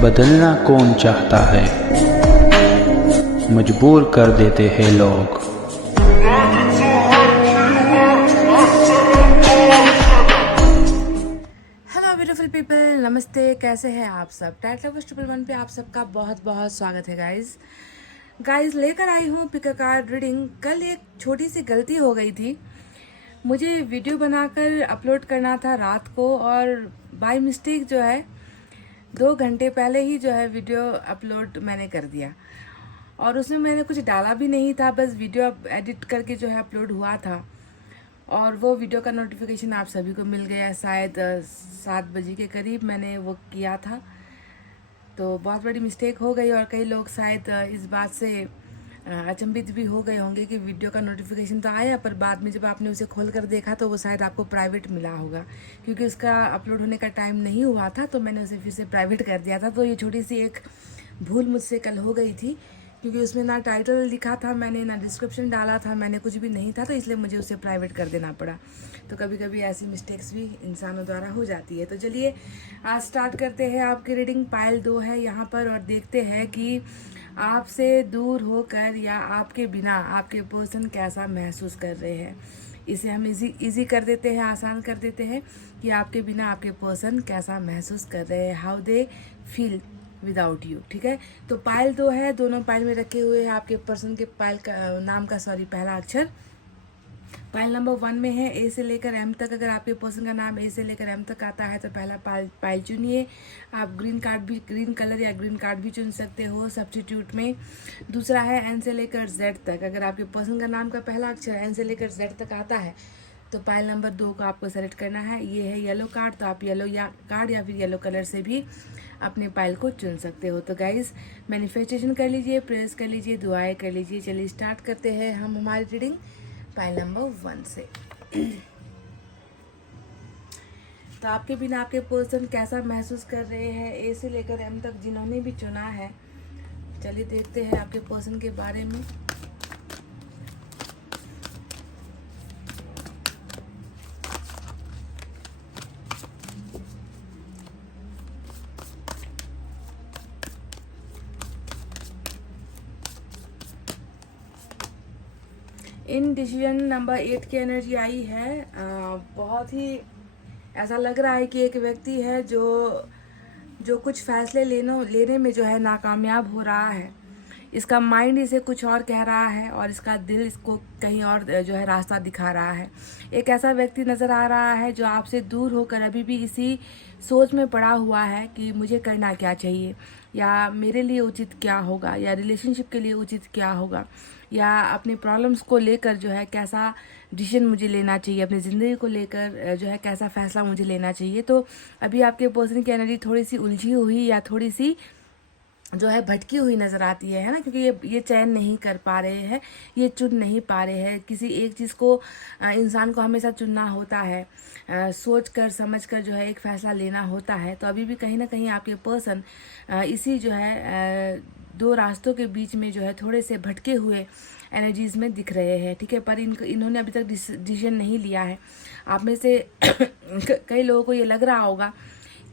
बदलना कौन चाहता है, मजबूर कर देते हैं लोग। हेलो ब्यूटीफुल पीपल, नमस्ते। कैसे हैं आप सब? टैट लवर्स 111 पे आप सबका बहुत बहुत स्वागत है गाइस लेकर आई हूँ पिक अ कार्ड रीडिंग। कल एक छोटी सी गलती हो गई थी। मुझे वीडियो बनाकर अपलोड करना था रात को, और बाय मिस्टेक जो है 2 घंटे पहले ही जो है वीडियो अपलोड मैंने कर दिया, और उसमें मैंने कुछ डाला भी नहीं था, बस वीडियो एडिट करके जो है अपलोड हुआ था। और वो वीडियो का नोटिफिकेशन आप सभी को मिल गया, शायद 7 बजे के करीब मैंने वो किया था। तो बहुत बड़ी मिस्टेक हो गई, और कई लोग शायद इस बात से अचंभित भी हो गए होंगे कि वीडियो का नोटिफिकेशन तो आया, पर बाद में जब आपने उसे खोल कर देखा तो वो शायद आपको प्राइवेट मिला होगा, क्योंकि उसका अपलोड होने का टाइम नहीं हुआ था, तो मैंने उसे फिर से प्राइवेट कर दिया था। तो ये छोटी सी एक भूल मुझसे कल हो गई थी, क्योंकि उसमें ना टाइटल लिखा था मैंने, ना डिस्क्रिप्शन डाला था मैंने, कुछ भी नहीं था, तो इसलिए मुझे उसे प्राइवेट कर देना पड़ा। तो कभी कभी ऐसी मिस्टेक्स भी इंसानों द्वारा हो जाती है। तो चलिए आज स्टार्ट करते हैं आपकी रीडिंग। पाइल 2 है यहाँ पर, और देखते हैं कि आपसे दूर होकर या आपके बिना आपके पर्सन कैसा महसूस कर रहे हैं। इसे हम इजी कर देते हैं, आसान कर देते हैं कि आपके बिना आपके पर्सन कैसा महसूस कर रहे हैं, how they feel without you. ठीक है, तो पाइल 2 है, दोनों पाइल में रखे हुए हैं आपके पर्सन के पाइल का नाम का पहला अक्षर। पाइल नंबर 1 में है ए से लेकर एम तक। अगर आपके पर्सन का नाम ए से लेकर एम तक आता है तो पहला पाइल चुनिए। आप ग्रीन कलर या ग्रीन कार्ड भी चुन सकते हो सब्स्टिट्यूट में। दूसरा है एन से लेकर जेड तक। अगर आपके पर्सन का नाम का पहला अक्षर एन से लेकर जेड तक आता है तो पाइल नंबर 2 को आपको सेलेक्ट करना है। ये है येलो कार्ड, तो आप येलो कार्ड या फिर येलो कलर से भी अपने पाइल को चुन सकते हो। तो गाइज मैनिफेस्टेशन कर लीजिए, प्रेयर्स कर लीजिए, दुआएं कर लीजिए। चलिए स्टार्ट करते हैं हम हमारी रीडिंग पाइल नंबर 1 से। तो आपके बिना आपके पर्सन कैसा महसूस कर रहे हैं ए से लेकर एम तक जिन्होंने भी चुना है। चलिए देखते हैं आपके पर्सन के बारे में। इन डिसीजन नंबर 8 की एनर्जी आई है। बहुत ही ऐसा लग रहा है कि एक व्यक्ति है जो कुछ फैसले लेने में जो है नाकामयाब हो रहा है। इसका माइंड इसे कुछ और कह रहा है और इसका दिल इसको कहीं और जो है रास्ता दिखा रहा है। एक ऐसा व्यक्ति नज़र आ रहा है जो आपसे दूर होकर अभी भी इसी सोच में पड़ा हुआ है कि मुझे करना क्या चाहिए, या मेरे लिए उचित क्या होगा, या रिलेशनशिप के लिए उचित क्या होगा, या अपने प्रॉब्लम्स को लेकर जो है कैसा डिसीजन मुझे लेना चाहिए, अपनी ज़िंदगी को लेकर जो है कैसा फैसला मुझे लेना चाहिए। तो अभी आपके पर्सन की एनर्जी थोड़ी सी उलझी हुई या थोड़ी सी जो है भटकी हुई नज़र आती है ना, क्योंकि ये चयन नहीं कर पा रहे हैं, ये चुन नहीं पा रहे हैं। किसी एक चीज़ को इंसान को हमेशा चुनना होता है, सोच कर समझ कर जो है एक फ़ैसला लेना होता है। तो अभी भी कहीं ना कहीं आपके पर्सन इसी जो है 2 रास्तों के बीच में जो है थोड़े से भटके हुए एनर्जीज में दिख रहे हैं। ठीक है, पर इन्होंने अभी तक डिसीजन नहीं लिया है। आप में से कई लोगों को ये लग रहा होगा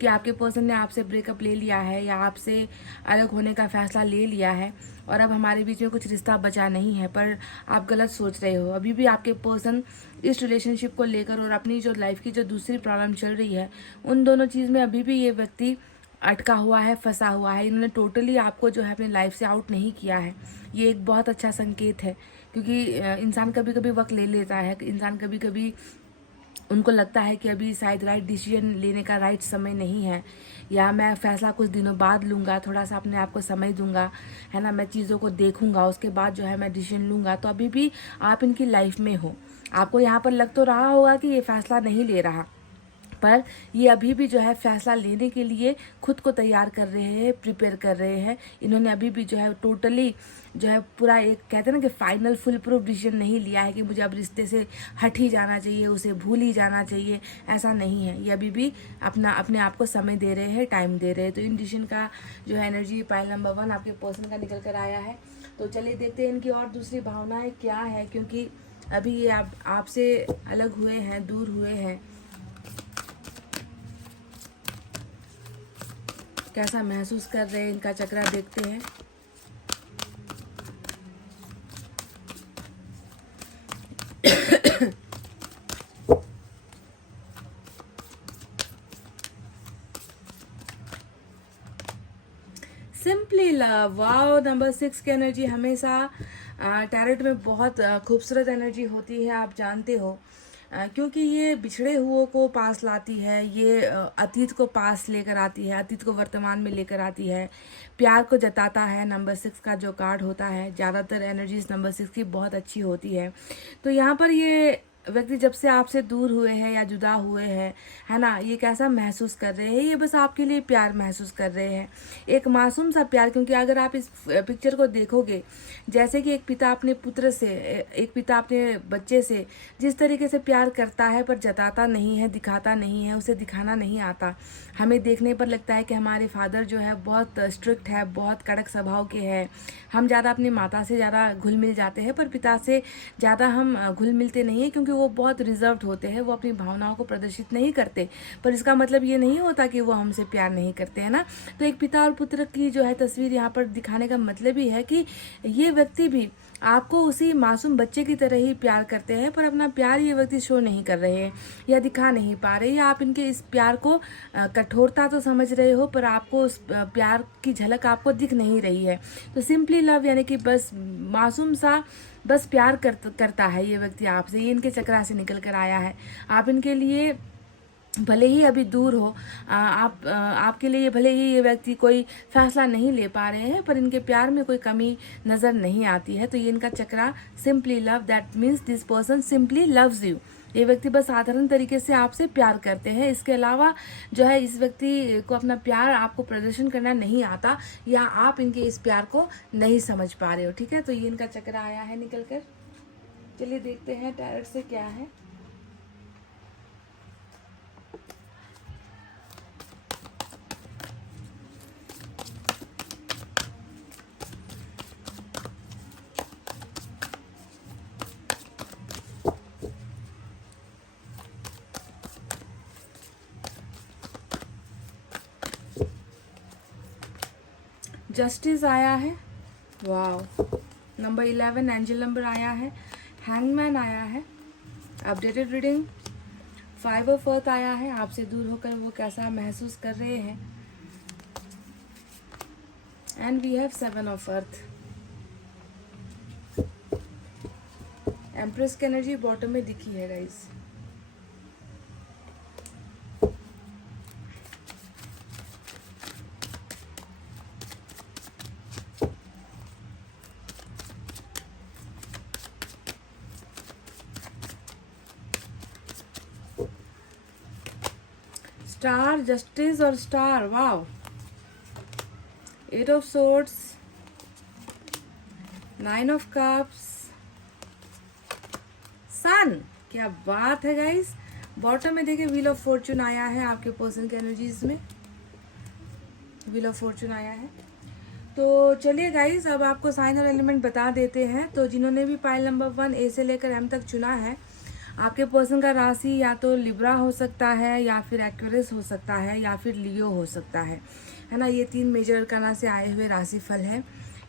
कि आपके पर्सन ने आपसे ब्रेकअप ले लिया है या आपसे अलग होने का फैसला ले लिया है, और अब हमारे बीच में कुछ रिश्ता बचा नहीं है, पर आप गलत सोच रहे हो। अभी भी आपके पर्सन इस रिलेशनशिप को लेकर और अपनी जो लाइफ की जो दूसरी प्रॉब्लम चल रही है, उन दोनों चीज़ में अभी भी ये व्यक्ति अटका हुआ है, फंसा हुआ है। इन्होंने टोटली आपको जो है अपनी लाइफ से आउट नहीं किया है। ये एक बहुत अच्छा संकेत है, क्योंकि इंसान कभी कभी वक्त ले लेता है। इंसान कभी कभी उनको लगता है कि अभी शायद राइट डिसीजन लेने का राइट समय नहीं है, या मैं फ़ैसला कुछ दिनों बाद लूँगा, थोड़ा सा अपने आप को समय दूंगा, है ना, मैं चीज़ों को देखूंगा, उसके बाद जो है मैं डिसीजन लूँगा। तो अभी भी आप इनकी लाइफ में हो। आपको यहाँ पर लग तो रहा होगा कि ये फ़ैसला नहीं ले रहा, पर ये अभी भी जो है फैसला लेने के लिए खुद को तैयार कर रहे हैं, प्रिपेयर कर रहे हैं। इन्होंने अभी भी जो है टोटली जो है पूरा एक कहते हैं ना कि फाइनल फुल प्रूफ डिसीजन नहीं लिया है कि मुझे अब रिश्ते से हट ही जाना चाहिए, उसे भूल ही जाना चाहिए। ऐसा नहीं है, ये अभी भी अपने आप को समय दे रहे हैं, टाइम दे रहे हैं। तो इन डिसीजन का जो है एनर्जी पाइल नंबर 1 आपके पर्सन का निकल कर आया है। तो चलिए देखते हैं इनकी और दूसरी भावनाएं क्या है, क्योंकि अभी ये आपसे अलग हुए हैं, दूर हुए हैं। कैसा महसूस कर रहे हैं, इनका चक्रा देखते हैं। Simply love, wow. नंबर 6 की एनर्जी हमेशा टैरोट में बहुत खूबसूरत एनर्जी होती है, आप जानते हो। क्योंकि ये बिछड़े हुओं को पास लाती है, ये अतीत को पास लेकर आती है, अतीत को वर्तमान में लेकर आती है, प्यार को जताता है। नंबर 6 का जो कार्ड होता है, ज़्यादातर एनर्जीज नंबर 6 की बहुत अच्छी होती है। तो यहाँ पर ये व्यक्ति जब से आपसे दूर हुए हैं या जुदा हुए हैं, है ना, ये कैसा महसूस कर रहे हैं, ये बस आपके लिए प्यार महसूस कर रहे हैं, एक मासूम सा प्यार। क्योंकि अगर आप इस पिक्चर को देखोगे, जैसे कि एक पिता अपने पुत्र से, एक पिता अपने बच्चे से जिस तरीके से प्यार करता है पर जताता नहीं है, दिखाता नहीं है, उसे दिखाना नहीं आता। हमें देखने पर लगता है कि हमारे फादर जो है बहुत स्ट्रिक्ट है, बहुत कड़क स्वभाव के हैं, हम ज़्यादा अपनी माता से ज़्यादा घुल मिल जाते हैं, पर पिता से ज़्यादा हम घुल मिलते नहीं हैं, क्योंकि वो बहुत रिजर्व्ड होते हैं, वो अपनी भावनाओं को प्रदर्शित नहीं करते। पर इसका मतलब ये नहीं होता कि वो हमसे प्यार नहीं करते, है ना। तो एक पिता और पुत्र की जो है तस्वीर यहाँ पर दिखाने का मतलब ही है कि ये व्यक्ति भी आपको उसी मासूम बच्चे की तरह ही प्यार करते हैं, पर अपना प्यार ये व्यक्ति शो नहीं कर रहे हैं या दिखा नहीं पा रहे, या आप इनके इस प्यार को कठोरता तो समझ रहे हो, पर आपको उस प्यार की झलक आपको दिख नहीं रही है। तो सिंपली लव यानी कि बस मासूम सा बस प्यार करता है ये व्यक्ति आपसे। ये इनके चक्रा से निकल कर आया है। आप इनके लिए भले ही अभी दूर हो, आपके लिए भले ही ये व्यक्ति कोई फैसला नहीं ले पा रहे हैं, पर इनके प्यार में कोई कमी नज़र नहीं आती है। तो ये इनका chakra simply love, that means this person simply loves you. ये व्यक्ति बस साधारण तरीके से आपसे प्यार करते हैं, इसके अलावा जो है इस व्यक्ति को अपना प्यार आपको प्रदर्शन करना नहीं आता, या आप इनके इस प्यार को नहीं समझ पा रहे हो। ठीक है, तो ये इनका चक्रा आया है निकल कर। चलिए देखते हैं टैरोट से क्या है। जस्टिस आया है, वाह। नंबर 11 एंजल नंबर आया है, हैंगमैन आया है, अपडेटेड रीडिंग। 5 ऑफ अर्थ आया है, आपसे दूर होकर वो कैसा महसूस कर रहे हैं, and we have 7 of earth. Empress की एनर्जी बॉटम में दिखी है गाइस। स्टार, जस्टिस और star, wow. 8 of swords, 9 of cups, sun. क्या बात है गाइस। बॉटम में देखिए व्हील ऑफ फॉर्चून आया है, आपके पर्सन के एनर्जीज में व्हील ऑफ फॉर्चून आया है। तो चलिए गाइस, अब आपको साइन और एलिमेंट बता देते हैं। तो जिन्होंने भी पाइल नंबर 1 ए से लेकर एम तक चुना है, आपके पर्सन का राशि या तो लिब्रा हो सकता है, या फिर एक्वेरियस हो सकता है, या फिर लियो हो सकता है ना। ये 3 मेजर अरकाना से आए हुए राशिफल है।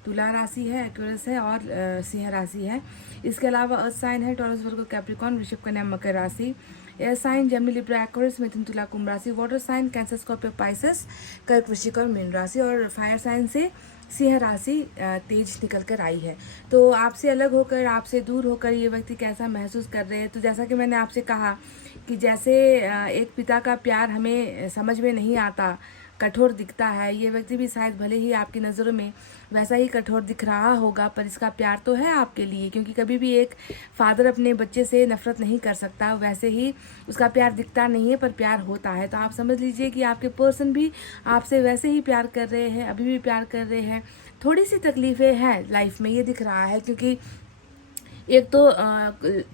तुला राशि है, एक्वेरियस है और सिंह राशि है। इसके अलावा अर्थ साइन है, टॉरस, वर्गो, कैप्रिकॉर्न, वृषभ, कन्या, मकर राशि। Air sign Gemini, Libra, Aquarius, मिथुन, तुला, कुंभ राशि। Water sign Cancer, Scorpio, Pisces, कर्क, वृश्चिक और मीन राशि। और फायर साइन से सिंह राशि तेज निकल कर आई है। तो आपसे अलग होकर, आपसे दूर होकर ये व्यक्ति कैसा महसूस कर रहे हैं। तो जैसा कि मैंने आपसे कहा कि जैसे एक पिता का प्यार हमें समझ में नहीं आता, कठोर दिखता है, ये व्यक्ति भी शायद भले ही आपकी नज़रों में वैसा ही कठोर दिख रहा होगा, पर इसका प्यार तो है आपके लिए। क्योंकि कभी भी एक फादर अपने बच्चे से नफरत नहीं कर सकता, वैसे ही उसका प्यार दिखता नहीं है, पर प्यार होता है। तो आप समझ लीजिए कि आपके पर्सन भी आपसे वैसे ही प्यार कर रहे हैं, अभी भी प्यार कर रहे हैं। थोड़ी सी तकलीफें हैं लाइफ में, ये दिख रहा है, क्योंकि एक तो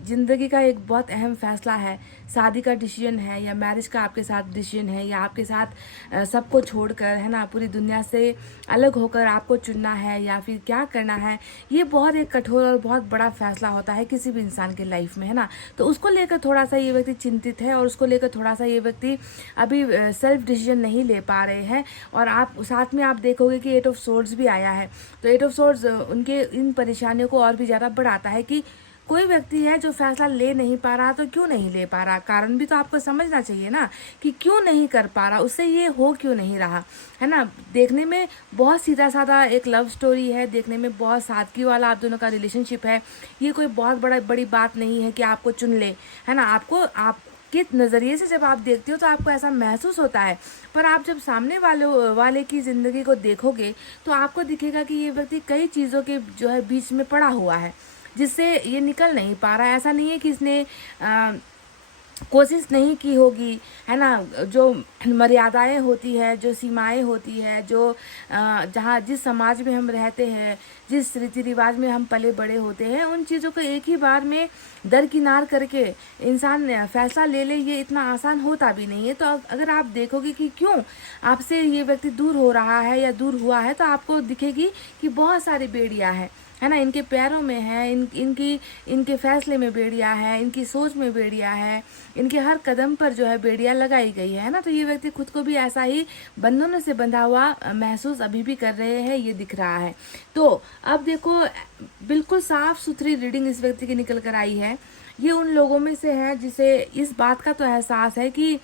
ज़िंदगी का एक बहुत अहम फैसला है, शादी का डिसीजन है या मैरिज का आपके साथ डिसीजन है, या आपके साथ सबको छोड़कर, है ना, पूरी दुनिया से अलग होकर आपको चुनना है या फिर क्या करना है। ये बहुत एक कठोर और बहुत बड़ा फैसला होता है किसी भी इंसान के लाइफ में, है ना। तो उसको लेकर थोड़ा सा ये व्यक्ति चिंतित है और उसको लेकर थोड़ा सा ये व्यक्ति अभी सेल्फ डिसीजन नहीं ले पा रहे हैं। और आप साथ में आप देखोगे कि 8 ऑफ सोर्ड्स भी आया है, तो 8 ऑफ सोर्ड्स उनके इन परेशानियों को और भी ज़्यादा बढ़ाता है कि कोई व्यक्ति है जो फैसला ले नहीं पा रहा, तो क्यों नहीं ले पा रहा, कारण भी तो आपको समझना चाहिए ना कि क्यों नहीं कर पा रहा, उससे ये हो क्यों नहीं रहा, है ना। देखने में बहुत सीधा साधा एक लव स्टोरी है, देखने में बहुत सादगी वाला आप दोनों का रिलेशनशिप है। ये कोई बहुत बड़ी बात नहीं है कि आपको चुन ले, है ना। आप के नज़रिए से जब आप देखते हो तो आपको ऐसा महसूस होता है, पर आप जब सामने वाले की ज़िंदगी को देखोगे तो आपको दिखेगा कि ये व्यक्ति कई चीज़ों के जो है बीच में पड़ा हुआ है, जिससे ये निकल नहीं पा रहा है। ऐसा नहीं है कि इसने कोशिश नहीं की होगी, है ना। जो मर्यादाएं होती है, जो सीमाएं होती है, जो जहाँ जिस समाज में हम रहते हैं, जिस रीति रिवाज में हम पले बड़े होते हैं, उन चीज़ों को एक ही बार में दरकिनार करके इंसान फैसला ले ले, ये इतना आसान होता भी नहीं है। तो अगर आप देखोगे कि क्यों आपसे ये व्यक्ति दूर हो रहा है या दूर हुआ है, तो आपको दिखेगी कि बहुत सारी बेड़ियाँ हैं, है ना। इनके पैरों में है, इनके फैसले में बेड़िया है, इनकी सोच में बेड़िया है, इनके हर कदम पर जो है बेड़िया लगाई गई है ना। तो ये व्यक्ति खुद को भी ऐसा ही बंधनों से बंधा हुआ महसूस अभी भी कर रहे हैं, ये दिख रहा है। तो अब देखो, बिल्कुल साफ सुथरी रीडिंग इस व्यक्ति की निकल कर आई है। ये उन लोगों में से है जिसे इस बात का तो एहसास है कि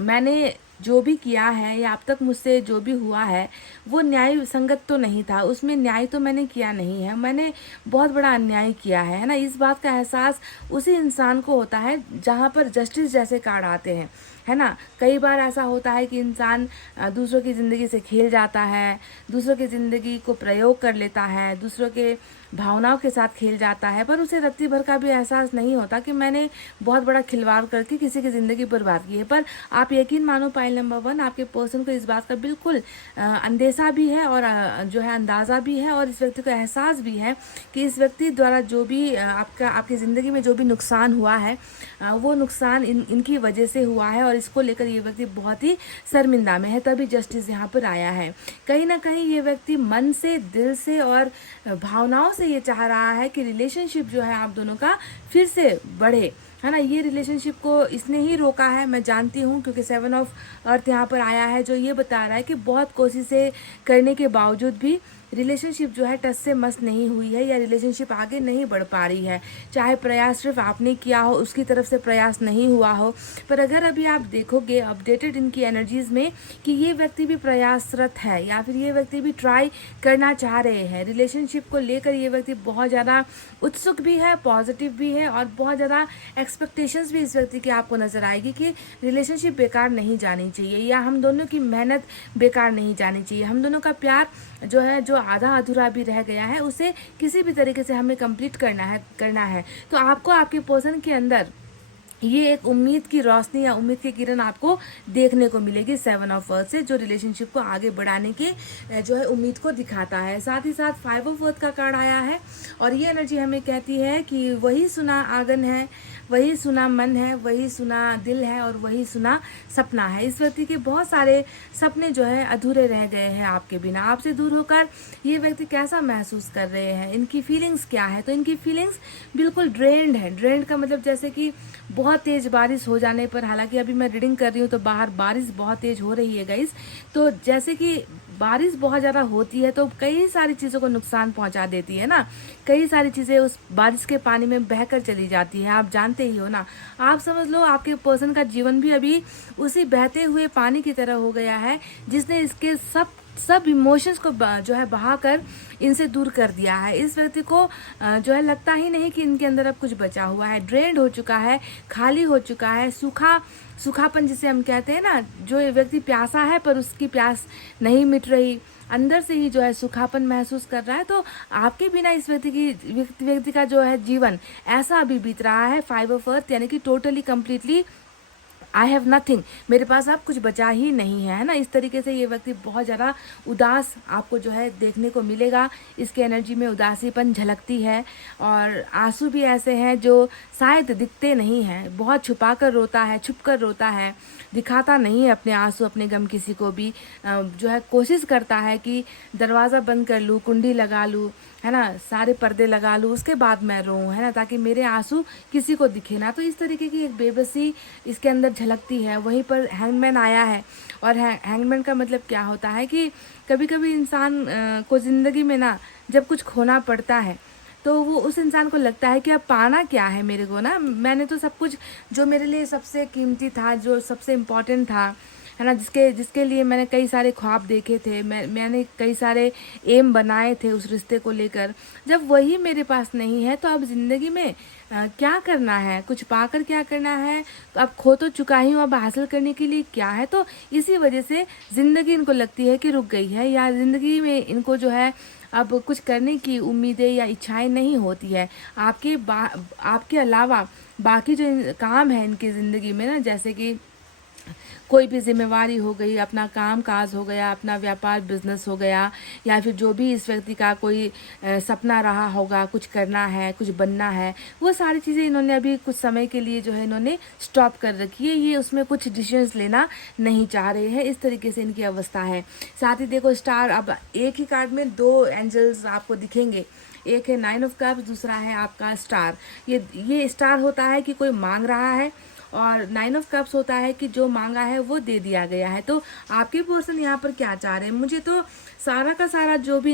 मैंने जो भी किया है या अब तक मुझसे जो भी हुआ है वो न्याय संगत तो नहीं था, उसमें न्याय तो मैंने किया नहीं है, मैंने बहुत बड़ा अन्याय किया है ना। इस बात का एहसास उसी इंसान को होता है जहाँ पर जस्टिस जैसे कार्ड आते हैं, है ना। कई बार ऐसा होता है कि इंसान दूसरों की ज़िंदगी से खेल जाता है, दूसरों की ज़िंदगी को प्रयोग कर लेता है, दूसरों के भावनाओं के साथ खेल जाता है, पर उसे रत्ती भर का भी एहसास नहीं होता कि मैंने बहुत बड़ा खिलवाड़ करके किसी की ज़िंदगी बर्बाद की है। पर आप यकीन मानो पाइल नंबर 1, आपके पर्सन को इस बात का बिल्कुल अंदेशा भी है और जो है अंदाज़ा भी है, और इस व्यक्ति को एहसास भी है कि इस व्यक्ति द्वारा जो भी आपकी ज़िंदगी में जो भी नुकसान हुआ है, वो नुकसान इनकी वजह से हुआ है, और इसको लेकर ये व्यक्ति बहुत ही शर्मिंदा में है। तभी जस्टिस यहाँ पर आया है। कहीं ना कहीं ये व्यक्ति मन से, दिल से और भावनाओं से ये चाह रहा है कि रिलेशनशिप जो है आप दोनों का फिर से बढ़े, है ना। ये रिलेशनशिप को इसने ही रोका है, मैं जानती हूँ, क्योंकि 7 ऑफ अर्थ यहाँ पर आया है, जो ये बता रहा है कि बहुत कोशिशें करने के बावजूद भी रिलेशनशिप जो है टस से मस नहीं हुई है, या रिलेशनशिप आगे नहीं बढ़ पा रही है। चाहे प्रयास सिर्फ आपने किया हो, उसकी तरफ से प्रयास नहीं हुआ हो, पर अगर अभी आप देखोगे अपडेटेड इनकी एनर्जीज में कि ये व्यक्ति भी प्रयासरत है, या फिर ये व्यक्ति भी ट्राई करना चाह रहे हैं रिलेशनशिप को लेकर। ये व्यक्ति बहुत ज़्यादा उत्सुक भी है, पॉजिटिव भी है, और बहुत ज़्यादा एक्सपेक्टेशंस भी इस व्यक्ति की आपको नज़र आएगी कि रिलेशनशिप बेकार नहीं जानी चाहिए, या हम दोनों की मेहनत बेकार नहीं जानी चाहिए, हम दोनों का प्यार जो है, जो आधा अधूरा भी रह गया है, उसे किसी भी तरीके से हमें कंप्लीट करना है। तो आपको आपके पर्सन के अंदर ये एक उम्मीद की रोशनी या उम्मीद की किरण आपको देखने को मिलेगी 7 ऑफ अर्थ से, जो रिलेशनशिप को आगे बढ़ाने की जो है उम्मीद को दिखाता है। साथ ही साथ 5 ऑफ अर्थ का कार्ड आया है, और ये एनर्जी हमें कहती है कि वही सुना आंगन है, वही सुना मन है, वही सुना दिल है, और वही सुना सपना है। इस व्यक्ति के बहुत सारे सपने जो है अधूरे रह गए हैं आपके बिना। आपसे दूर होकर ये व्यक्ति कैसा महसूस कर रहे हैं, इनकी फीलिंग्स क्या है। तो इनकी फीलिंग्स बिल्कुल ड्रेन्ड है। ड्रेन्ड का मतलब जैसे कि बहुत तेज़ बारिश हो जाने पर, हालांकि अभी मैं रीडिंग कर रही हूँ तो बाहर बारिश बहुत तेज़ हो रही है गाइस, तो जैसे कि बारिश बहुत ज़्यादा होती है तो कई सारी चीज़ों को नुकसान पहुंचा देती है ना, कई सारी चीज़ें उस बारिश के पानी में बहकर चली जाती हैं, आप जानते ही हो ना। आप समझ लो आपके पर्सन का जीवन भी अभी उसी बहते हुए पानी की तरह हो गया है, जिसने इसके सब इमोशंस को जो है बहाकर इनसे दूर कर दिया है। इस व्यक्ति को जो है लगता ही नहीं कि इनके अंदर अब कुछ बचा हुआ है, ड्रेन्ड हो चुका है, खाली हो चुका है, सूखापन जिसे हम कहते हैं ना, जो व्यक्ति प्यासा है पर उसकी प्यास नहीं मिट रही, अंदर से ही जो है सूखापन महसूस कर रहा है। तो आपके बिना इस व्यक्ति का जो है जीवन ऐसा अभी बीत रहा है 5 ऑफ अर्थ, यानी कि totally completely I have nothing, मेरे पास अब कुछ बचा ही नहीं है ना। इस तरीके से ये व्यक्ति बहुत ज़्यादा उदास आपको जो है देखने को मिलेगा। इसके एनर्जी में उदासीपन झलकती है और आंसू भी ऐसे हैं जो शायद दिखते नहीं हैं, बहुत छुपा कर रोता है, छुप कर रोता है, दिखाता नहीं है अपने आंसू अपने गम किसी को भी। जो है कोशिश करता है कि दरवाज़ा बंद कर लूँ, कुंडी लगा लूँ, है ना, सारे पर्दे लगा लूँ, उसके बाद मैं रोऊँ, है ना, ताकि मेरे आंसू किसी को दिखे ना। तो इस तरीके की एक बेबसी इसके अंदर झलकती है। वहीं पर हैंगमैन आया है और हैंगमैन का मतलब क्या होता है कि कभी कभी इंसान को ज़िंदगी में ना जब कुछ खोना पड़ता है तो वो उस इंसान को लगता है कि अब पाना क्या है मेरे को ना, मैंने तो सब कुछ जो मेरे लिए सबसे कीमती था, जो सबसे इम्पोर्टेंट था, है ना, जिसके लिए मैंने कई सारे ख्वाब देखे थे, मैंने कई सारे एम बनाए थे उस रिश्ते को लेकर, जब वही मेरे पास नहीं है तो अब ज़िंदगी में क्या करना है, कुछ पाकर क्या करना है, तो अब खो तो चुका ही हूँ, अब हासिल करने के लिए क्या है। तो इसी वजह से ज़िंदगी इनको लगती है कि रुक गई है, या ज़िंदगी में इनको जो है अब कुछ करने की उम्मीदें या इच्छाएं नहीं होती है। आपके अलावा बाकी जो काम है इनकी ज़िंदगी में ना, जैसे कि कोई भी जिम्मेवारी हो गई, अपना काम काज हो गया, अपना व्यापार बिजनेस हो गया, या फिर जो भी इस व्यक्ति का कोई सपना रहा होगा, कुछ करना है, कुछ बनना है, वो सारी चीज़ें इन्होंने अभी कुछ समय के लिए जो है इन्होंने स्टॉप कर रखी है। ये उसमें कुछ डिसीजंस लेना नहीं चाह रहे हैं, इस तरीके से इनकी अवस्था है। साथ ही देखो स्टार, अब एक ही कार्ड में दो एंजल्स आपको दिखेंगे, एक है 9 ऑफ कप्स, दूसरा है आपका स्टार। ये स्टार होता है कि कोई मांग रहा है और 9 ऑफ कप्स होता है कि जो मांगा है वो दे दिया गया है। तो आपके पर्सन यहाँ पर क्या चाह रहे हैं, मुझे तो सारा का सारा जो भी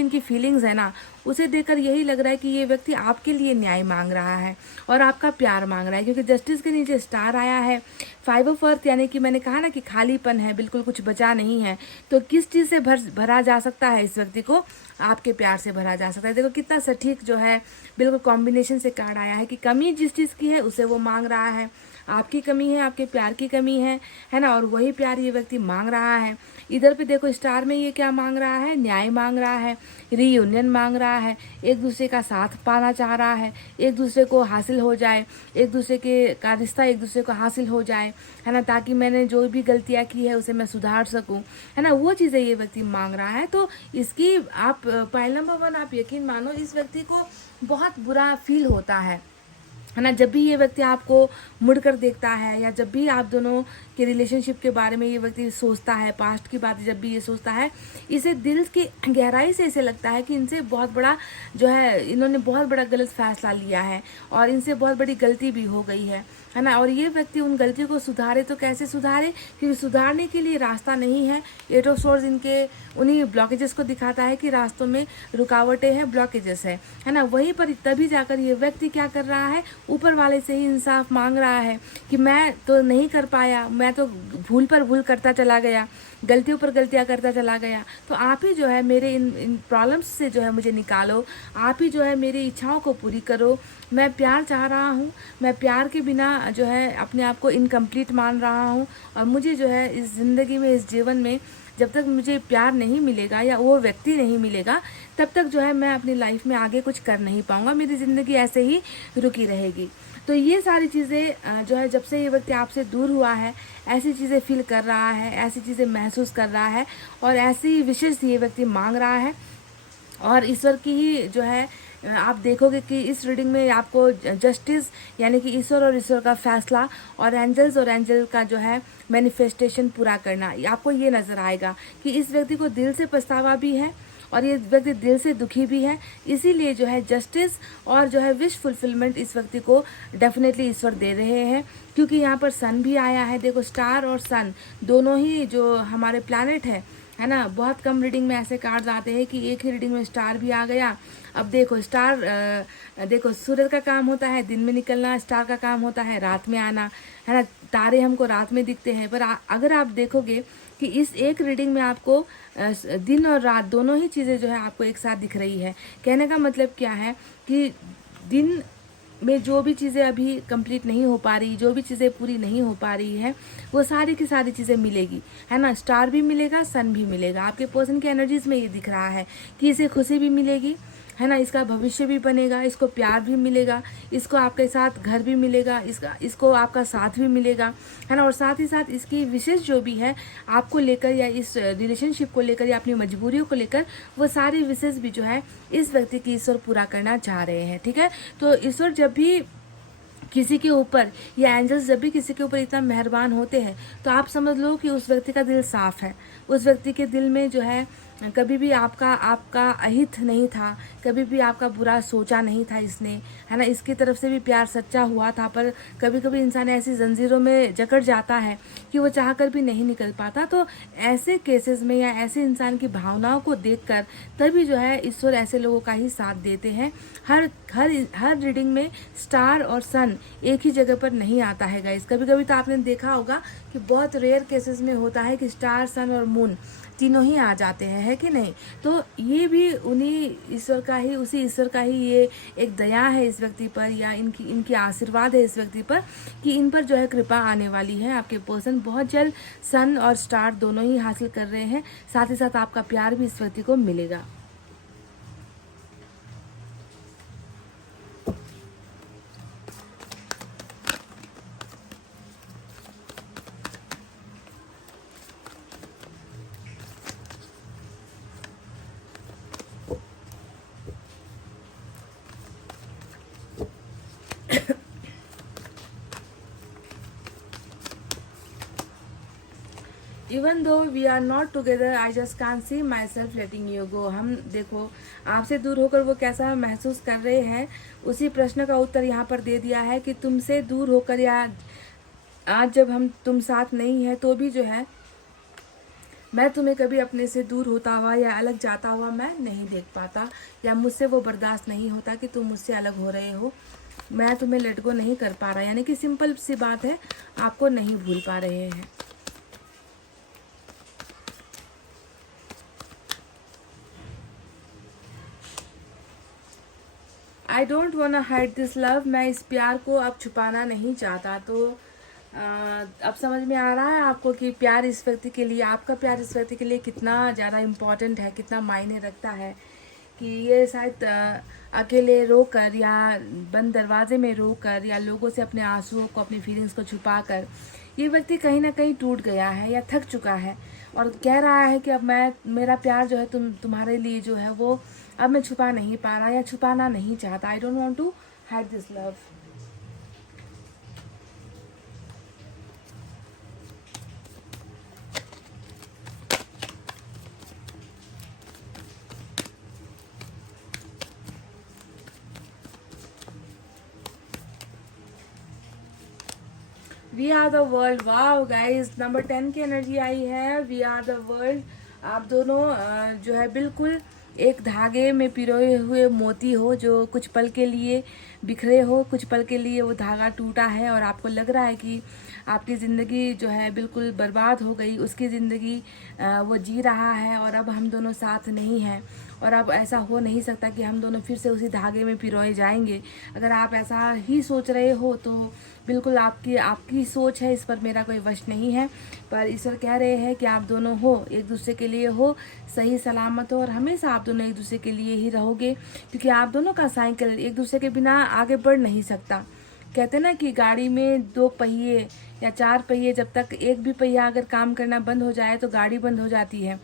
इनकी फीलिंग्स है ना, उसे देखकर यही लग रहा है कि ये व्यक्ति आपके लिए न्याय मांग रहा है और आपका प्यार मांग रहा है, क्योंकि जस्टिस के नीचे स्टार आया है, 5 ऑफ अर्थ, यानी कि मैंने कहा ना कि खालीपन है, बिल्कुल कुछ बचा नहीं है। तो किस चीज़ से भरा जा सकता है इस व्यक्ति को, आपके प्यार से भरा जा सकता है। देखो कितना सटीक जो है बिल्कुल कॉम्बिनेशन से कार्ड आया है कि कमी जिस चीज़ की है उसे वो मांग रहा है, आपकी कमी है, आपके प्यार की कमी है ना, और वही प्यार ये व्यक्ति मांग रहा है। इधर पे देखो स्टार में ये क्या मांग रहा है, न्याय मांग रहा है, रीयूनियन मांग रहा है, एक दूसरे का साथ पाना चाह रहा है, एक दूसरे को हासिल हो जाए, एक दूसरे का रिश्ता एक दूसरे को हासिल हो जाए, है ना, ताकि मैंने जो भी गलतियाँ की है उसे मैं सुधार सकूं, है ना, वो चीज़ें ये व्यक्ति मांग रहा है। तो इसकी आप पॉइंट नंबर 1 आप यकीन मानो, इस व्यक्ति को बहुत बुरा फील होता है ना, जब भी ये व्यक्ति आपको मुड़कर देखता है, या जब भी आप दोनों के रिलेशनशिप के बारे में ये व्यक्ति सोचता है, पास्ट की बात जब भी ये सोचता है, इसे दिल की गहराई से इसे लगता है कि इनसे बहुत बड़ा जो है, इन्होंने बहुत बड़ा गलत फैसला लिया है और इनसे बहुत बड़ी गलती भी हो गई है ना, और ये व्यक्ति उन गलतियों को सुधारे तो कैसे सुधारे, क्योंकि सुधारने के लिए रास्ता नहीं है। 8 ऑफ सोर्ड्स इनके उन्हीं ब्लॉकेजेस को दिखाता है कि रास्तों में रुकावटें हैं, ब्लॉकेजेस है ना, वहीं पर तभी जाकर ये व्यक्ति क्या कर रहा है, ऊपर वाले से ही इंसाफ मांग रहा है कि मैं तो नहीं कर पाया, मैं तो भूल पर भूल करता चला गया, गलतियों पर गलतियां करता चला गया, तो आप ही जो है मेरे इन प्रॉब्लम्स से जो है मुझे निकालो, आप ही जो है मेरी इच्छाओं को पूरी करो। मैं प्यार चाह रहा हूँ, मैं प्यार के बिना जो है अपने आप को इनकम्प्लीट मान रहा हूँ, और मुझे जो है इस ज़िंदगी में, इस जीवन में जब तक मुझे प्यार नहीं मिलेगा या वो व्यक्ति नहीं मिलेगा, तब तक जो है मैं अपनी लाइफ में आगे कुछ कर नहीं पाऊँगा, मेरी ज़िंदगी ऐसे ही रुकी रहेगी। तो ये सारी चीज़ें जो है, जब से ये व्यक्ति आपसे दूर हुआ है, ऐसी चीज़ें फील कर रहा है, ऐसी चीज़ें महसूस कर रहा है, और ऐसी विशेष ये व्यक्ति मांग रहा है। और ईश्वर की ही जो है, आप देखोगे कि इस रीडिंग में आपको जस्टिस यानी कि ईश्वर और ईश्वर का फैसला, और एंजल का जो है मैनिफेस्टेशन पूरा करना, आपको ये नज़र आएगा कि इस व्यक्ति को दिल से पछतावा भी है और ये व्यक्ति दिल से दुखी भी है। इसीलिए जो है जस्टिस और जो है विश फुलफिलमेंट इस व्यक्ति को डेफिनेटली ईश्वर दे रहे हैं, क्योंकि यहाँ पर सन भी आया है। देखो स्टार और सन दोनों ही जो हमारे प्लैनेट है ना, बहुत कम रीडिंग में ऐसे कार्ड्स आते हैं कि एक ही रीडिंग में स्टार भी आ गया। अब देखो स्टार, देखो सूरज का काम होता है दिन में निकलना, स्टार का काम होता है रात में आना, है ना, तारे हमको रात में दिखते हैं, पर अगर आप देखोगे कि इस एक रीडिंग में आपको दिन और रात दोनों ही चीज़ें जो है आपको एक साथ दिख रही है। कहने का मतलब क्या है कि दिन में जो भी चीज़ें अभी कंप्लीट नहीं हो पा रही, जो भी चीज़ें पूरी नहीं हो पा रही है, वो सारी की सारी चीज़ें मिलेगी, है ना, स्टार भी मिलेगा, सन भी मिलेगा। आपके पर्सन की एनर्जीज में ये दिख रहा है कि इसे खुशी भी मिलेगी, है ना, इसका भविष्य भी बनेगा, इसको प्यार भी मिलेगा, इसको आपके साथ घर भी मिलेगा, इसको आपका साथ भी मिलेगा, है ना। और साथ ही साथ इसकी विशेष जो भी है आपको लेकर या इस रिलेशनशिप को लेकर या अपनी मजबूरियों को लेकर, वो सारी विशेष भी जो है इस व्यक्ति की ईश्वर पूरा करना चाह रहे हैं। ठीक है, तो ईश्वर जब भी किसी के ऊपर या एंजल्स जब भी किसी के ऊपर इतना मेहरबान होते हैं तो आप समझ लो कि उस व्यक्ति का दिल साफ है। उस व्यक्ति के दिल में जो है कभी भी आपका अहित नहीं था, कभी भी आपका बुरा सोचा नहीं था इसने, है ना। इसकी तरफ से भी प्यार सच्चा हुआ था, पर कभी कभी इंसान ऐसी जंजीरों में जकड़ जाता है कि वो चाहकर भी नहीं निकल पाता। तो ऐसे केसेस में या ऐसे इंसान की भावनाओं को देखकर तभी जो है ईश्वर ऐसे लोगों का ही साथ देते हैं। हर हर हर रीडिंग में स्टार और सन एक ही जगह पर नहीं आता है गाइस। कभी कभी तो आपने देखा होगा कि बहुत रेयर केसेस में होता है कि स्टार, सन और मून तीनों ही आ जाते हैं, है कि नहीं। तो ये भी उन्हीं ईश्वर का ही, उसी ईश्वर का ही ये एक दया है इस व्यक्ति पर, या इनकी आशीर्वाद है इस व्यक्ति पर कि इन पर जो है कृपा आने वाली है। आपके पर्सन बहुत जल्द सन और स्टार दोनों ही हासिल कर रहे हैं, साथ ही साथ आपका प्यार भी इस व्यक्ति को मिलेगा। Even though we are not together I just can't see myself letting you go. हम देखो आपसे दूर होकर वो कैसा महसूस कर रहे हैं, उसी प्रश्न का उत्तर यहाँ पर दे दिया है कि तुमसे दूर होकर या आज जब तुम साथ नहीं है तो भी जो है मैं तुम्हें कभी अपने से दूर होता हुआ या अलग जाता हुआ मैं नहीं देख पाता, या मुझसे वो बर्दाश्त नहीं होता कि तुम मुझसे अलग हो रहे हो। मैं तुम्हें लेट गो नहीं कर पा रहा, यानी कि सिंपल सी बात है, आपको नहीं भूल पा रहे हैं। आई don't want hide this love, मैं इस प्यार को अब छुपाना नहीं चाहता। तो अब समझ में आ रहा है आपको कि प्यार इस व्यक्ति के लिए, आपका प्यार इस व्यक्ति के लिए कितना ज़्यादा इम्पॉर्टेंट है, कितना मायने रखता है। कि ये शायद अकेले रोकर या बंद दरवाजे में रोकर या लोगों से अपने आंसुओं को, अपनी फीलिंग्स को छुपाकर ये व्यक्ति कहीं ना कहीं टूट गया है या थक चुका है, और कह रहा है कि अब मेरा प्यार जो है तुम्हारे लिए जो है वो अब मैं छुपा नहीं पा रहा या छुपाना नहीं चाहता। I don't want to hide this love. We are the world. Wow guys, number 10 की एनर्जी आई है, वी आर द वर्ल्ड। आप दोनों जो है बिल्कुल एक धागे में पिरोए हुए मोती हो, जो कुछ पल के लिए बिखरे हो, कुछ पल के लिए वो धागा टूटा है और आपको लग रहा है कि आपकी ज़िंदगी जो है बिल्कुल बर्बाद हो गई, उसकी ज़िंदगी वो जी रहा है और अब हम दोनों साथ नहीं हैं, और अब ऐसा हो नहीं सकता कि हम दोनों फिर से उसी धागे में पिरोए जाएंगे। अगर आप ऐसा ही सोच रहे हो तो बिल्कुल आपकी सोच है, इस पर मेरा कोई वश नहीं है। पर ईश्वर कह रहे हैं कि आप दोनों हो, एक दूसरे के लिए हो, सही सलामत हो, और हमेशा आप दोनों एक दूसरे के लिए ही रहोगे, क्योंकि आप दोनों का साइकिल एक दूसरे के बिना आगे बढ़ नहीं सकता। कहते हैं ना कि गाड़ी में 2 पहिए या 4 पहिए, जब तक एक भी पहिया अगर काम करना बंद हो जाए तो गाड़ी बंद हो जाती है,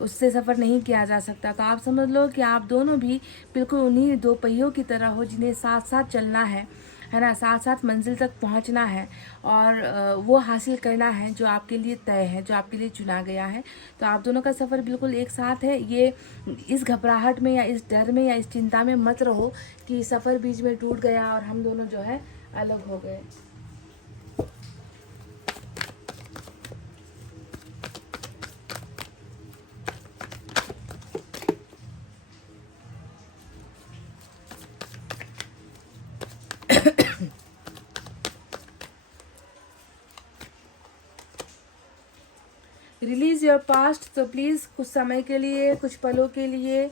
उससे सफ़र नहीं किया जा सकता। तो आप समझ लो कि आप दोनों भी बिल्कुल उन्हीं 2 पहियों की तरह हो, जिन्हें साथ साथ चलना है ना, साथ साथ मंजिल तक पहुंचना है और वो हासिल करना है जो आपके लिए तय है, जो आपके लिए चुना गया है। तो आप दोनों का सफ़र बिल्कुल एक साथ है। ये इस घबराहट में या इस डर में या इस चिंता में मत रहो कि सफ़र बीच में टूट गया और हम दोनों जो है अलग हो गए। Release your past. तो प्लीज़ कुछ समय के लिए, कुछ पलों के लिए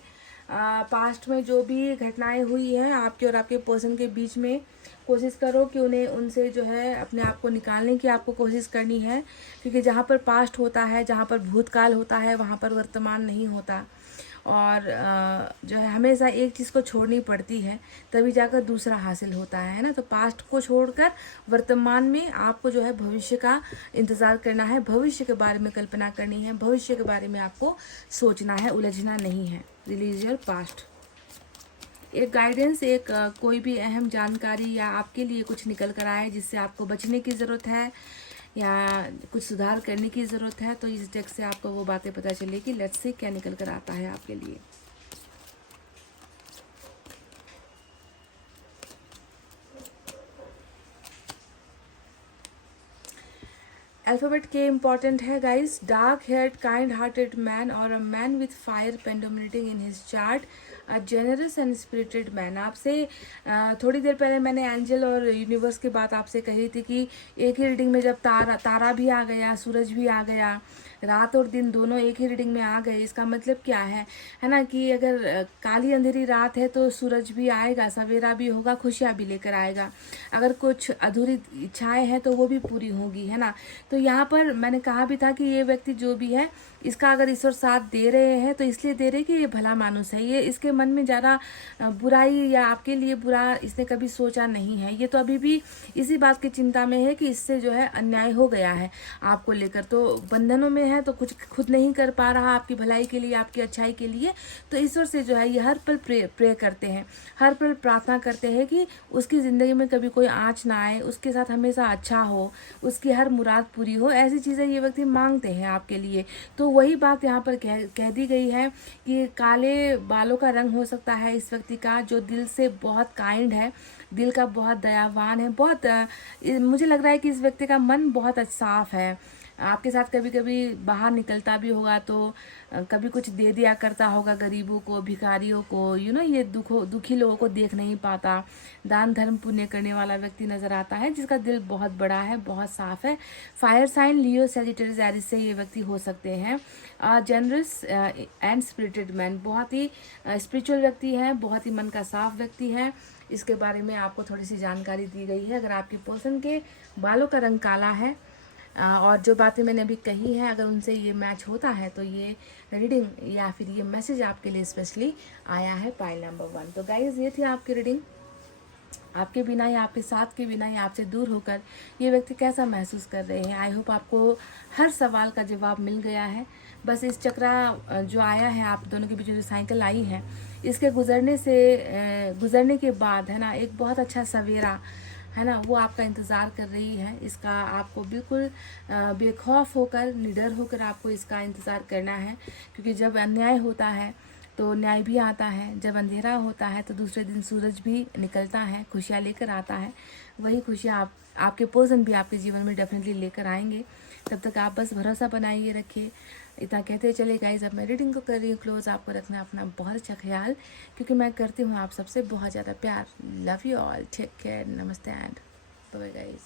पास्ट में जो भी घटनाएं हुई हैं आपके और आपके पर्सन के बीच में, कोशिश करो कि उनसे जो है अपने आप को निकालने की आपको कोशिश करनी है, क्योंकि जहाँ पर पास्ट होता है, जहाँ पर भूतकाल होता है, वहाँ पर वर्तमान नहीं होता। और जो है हमेशा एक चीज़ को छोड़नी पड़ती है, तभी जाकर दूसरा हासिल होता है ना। तो पास्ट को छोड़कर वर्तमान में आपको जो है भविष्य का इंतज़ार करना है, भविष्य के बारे में कल्पना करनी है, भविष्य के बारे में आपको सोचना है, उलझना नहीं है। Release your past. एक गाइडेंस, एक कोई भी अहम जानकारी या आपके लिए कुछ निकल कर आए जिससे आपको बचने की ज़रूरत है या कुछ सुधार करने की ज़रूरत है, तो इस डेक से आपको वो बातें पता चलेगी। लेट्स सी क्या निकल कर आता है आपके लिए। अल्फ़ाबेट के इम्पॉर्टेंट है guys. Dark haired kind hearted man और a man with fire predominating in his chart, a generous and spirited man. आपसे थोड़ी देर पहले मैंने एंजल और यूनिवर्स की बात आपसे कही थी कि एक ही रीडिंग में जब तारा भी आ गया, सूरज भी आ गया, रात और दिन दोनों एक ही रीडिंग में आ गए, इसका मतलब क्या है ना, कि अगर काली अंधेरी रात है तो सूरज भी आएगा, सवेरा भी होगा, खुशियाँ भी लेकर आएगा। अगर कुछ अधूरी इच्छाएं हैं तो वो भी पूरी होगी, है ना। तो यहाँ पर मैंने कहा भी था कि ये व्यक्ति जो भी है, इसका अगर ईश्वर साथ दे रहे हैं तो इसलिए दे रहे कि ये भला मानुस है, ये इसके मन में ज़्यादा बुराई या आपके लिए बुरा इसने कभी सोचा नहीं है। ये तो अभी भी इसी बात की चिंता में है कि इससे जो है अन्याय हो गया है आपको लेकर, तो बंधनों में है, तो कुछ खुद नहीं कर पा रहा आपकी भलाई के लिए, आपकी अच्छाई के लिए। तो ईश्वर से जो है ये हर पल प्रे करते हैं, हर पल प्रार्थना करते हैं कि उसकी ज़िंदगी में कभी कोई आँच ना आए, उसके साथ हमेशा अच्छा हो, उसकी हर मुराद पूरी हो, ऐसी चीज़ें ये व्यक्ति मांगते हैं आपके लिए। तो वही बात यहाँ पर कह दी गई है कि काले बालों का रंग हो सकता है इस व्यक्ति का, जो दिल से बहुत काइंड है, दिल का बहुत दयावान है, बहुत मुझे लग रहा है कि इस व्यक्ति का मन बहुत साफ है। आपके साथ कभी कभी बाहर निकलता भी होगा तो कभी कुछ दे दिया करता होगा गरीबों को, भिखारियों को, ये दुखी लोगों को देख नहीं पाता। दान धर्म पुण्य करने वाला व्यक्ति नज़र आता है, जिसका दिल बहुत बड़ा है, बहुत साफ है। फायर साइन लियो, सैजिटेरियस, एरिस से ये व्यक्ति हो सकते हैं। जेनरस एंड स्पिरिटेड मैन, बहुत ही स्पिरिचुअल व्यक्ति है, बहुत ही मन का साफ व्यक्ति है। इसके बारे में आपको थोड़ी सी जानकारी दी गई है। अगर आपकी पर्सन के बालों का रंग काला है और जो बातें मैंने अभी कही है, अगर उनसे ये मैच होता है तो ये रीडिंग या फिर ये मैसेज आपके लिए स्पेशली आया है पाइल नंबर 1। तो गाइज, ये थी आपकी रीडिंग। आपके बिना या आपके साथ के बिना या आपसे दूर होकर ये व्यक्ति कैसा महसूस कर रहे हैं। आई होप आपको हर सवाल का जवाब मिल गया है। बस इस चक्रा जो आया है आप दोनों के बीच जो साइकिल आई है, इसके गुजरने के बाद, है ना, एक बहुत अच्छा सवेरा, है ना, वो आपका इंतज़ार कर रही है। इसका आपको बिल्कुल बेखौफ होकर, निडर होकर आपको इसका इंतज़ार करना है, क्योंकि जब अन्याय होता है तो न्याय भी आता है, जब अंधेरा होता है तो दूसरे दिन सूरज भी निकलता है, खुशियाँ लेकर आता है। वही खुशियाँ आपके पर्सन भी आपके जीवन में डेफिनेटली लेकर आएंगे। तब तक आप बस भरोसा बनाइए रखिए। इतना कहते चले गाइज, अब मैं रीडिंग को कर रही हूँ क्लोज। आपको रखना अपना बहुत अच्छा ख्याल, क्योंकि मैं करती हूँ आप सबसे बहुत ज़्यादा प्यार। Love you all, take care, नमस्ते and bye guys.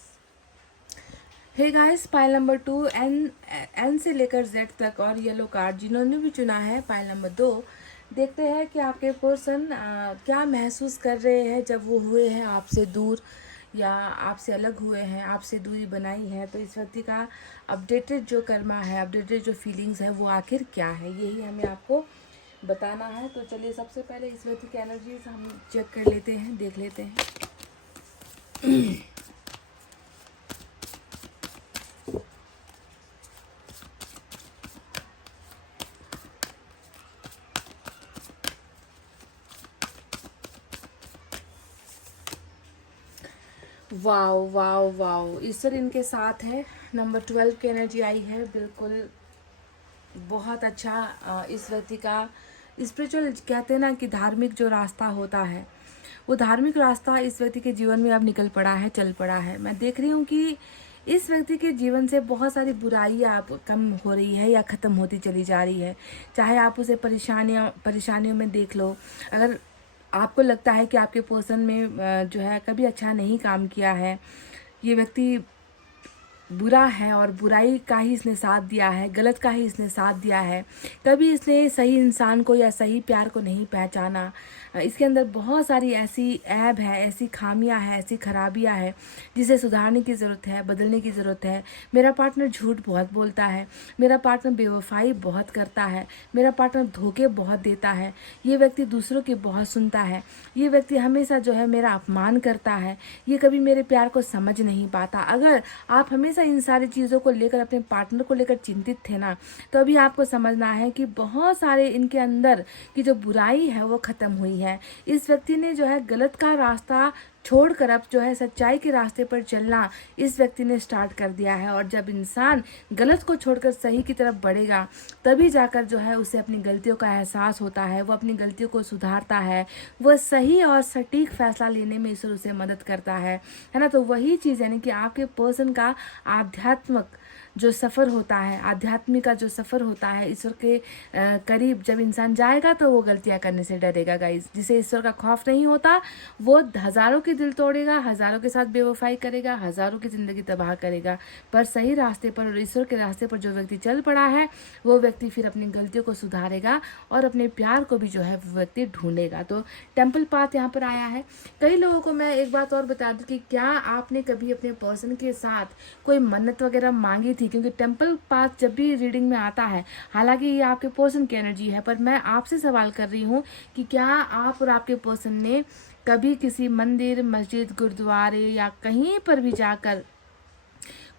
Hey guys, pile number 2, N से लेकर जेड तक और येलो कार्ड जिन्होंने भी चुना है पाइल नंबर 2, देखते हैं कि आपके पर्सन क्या महसूस कर रहे हैं जब वो हुए हैं आपसे दूर या आपसे अलग हुए हैं, आपसे दूरी बनाई है। तो इस व्यक्ति का अपडेटेड जो कर्मा है, अपडेटेड जो फीलिंग्स है, वो आखिर क्या है, यही हमें आपको बताना है। तो चलिए सबसे पहले इस व्यक्ति की एनर्जीज हम चेक कर लेते हैं, देख लेते हैं। वाओ वाओ वाओ, ईश्वर इनके साथ है। नंबर 12 की एनर्जी आई है, बिल्कुल बहुत अच्छा। इस व्यक्ति का स्पिरिचुअल, कहते हैं ना कि धार्मिक जो रास्ता होता है, वो धार्मिक रास्ता इस व्यक्ति के जीवन में अब निकल पड़ा है, चल पड़ा है। मैं देख रही हूँ कि इस व्यक्ति के जीवन से बहुत सारी बुराइयाँ आप कम हो रही है या ख़त्म होती चली जा रही है। चाहे आप उसे परेशानियों में देख लो। अगर आपको लगता है कि आपके पर्सन में जो है कभी अच्छा नहीं काम किया है, ये व्यक्ति बुरा है और बुराई का ही इसने साथ दिया है, गलत का ही इसने साथ दिया है। कभी इसने सही इंसान को या सही प्यार को नहीं पहचाना। इसके अंदर बहुत सारी ऐसी ऐब है, ऐसी खामियां हैं, ऐसी खराबियां हैं जिसे सुधारने की ज़रूरत है, बदलने की ज़रूरत है। मेरा पार्टनर झूठ बहुत बोलता है, मेरा पार्टनर बेवफाई बहुत करता है, मेरा पार्टनर धोखे बहुत देता है, ये व्यक्ति दूसरों की बहुत सुनता है, ये व्यक्ति हमेशा जो है मेरा अपमान करता है, ये कभी मेरे प्यार को समझ नहीं पाता। अगर आप हमेशा इन सारी चीज़ों को लेकर, अपने पार्टनर को लेकर चिंतित थे ना, तो अभी आपको समझना है कि बहुत सारे इनके अंदर की जो बुराई है वो ख़त्म हुई है। इस व्यक्ति ने जो है गलत का रास्ता छोड़कर अब जो है सच्चाई के रास्ते पर चलना इस व्यक्ति ने स्टार्ट कर दिया है। और जब इंसान गलत को छोड़कर सही की तरफ बढ़ेगा, तभी जाकर जो है उसे अपनी गलतियों का एहसास होता है, वो अपनी गलतियों को सुधारता है, वह सही और सटीक फैसला लेने में ईश्वर उसे मदद करता है ना। तो वही चीज़ यानी कि आपके पर्सन का आध्यात्मिक जो सफ़र होता है, आध्यात्मिक का जो सफ़र होता है, ईश्वर के करीब जब इंसान जाएगा तो वो गलतियां करने से डरेगा गाइस। जिसे ईश्वर का खौफ नहीं होता वो हज़ारों के दिल तोड़ेगा, हज़ारों के साथ बेवफाई करेगा, हज़ारों की ज़िंदगी तबाह करेगा। पर सही रास्ते पर और ईश्वर के रास्ते पर जो व्यक्ति चल पड़ा है, वो व्यक्ति फिर अपनी गलतियों को सुधारेगा और अपने प्यार को भी जो है वो व्यक्ति ढूंढेगा। तो टेम्पल पाथ यहाँ पर आया है। कई लोगों को मैं एक बात और बता दूँ कि क्या आपने कभी अपने पर्सन के साथ कोई मन्नत वगैरह मांगी थी? क्योंकि टेम्पल पाथ जब भी रीडिंग में आता है, हालांकि ये आपके पर्सन की एनर्जी है, पर मैं आपसे सवाल कर रही हूँ कि क्या आप और आपके पर्सन ने कभी किसी मंदिर, मस्जिद, गुरुद्वारे या कहीं पर भी जाकर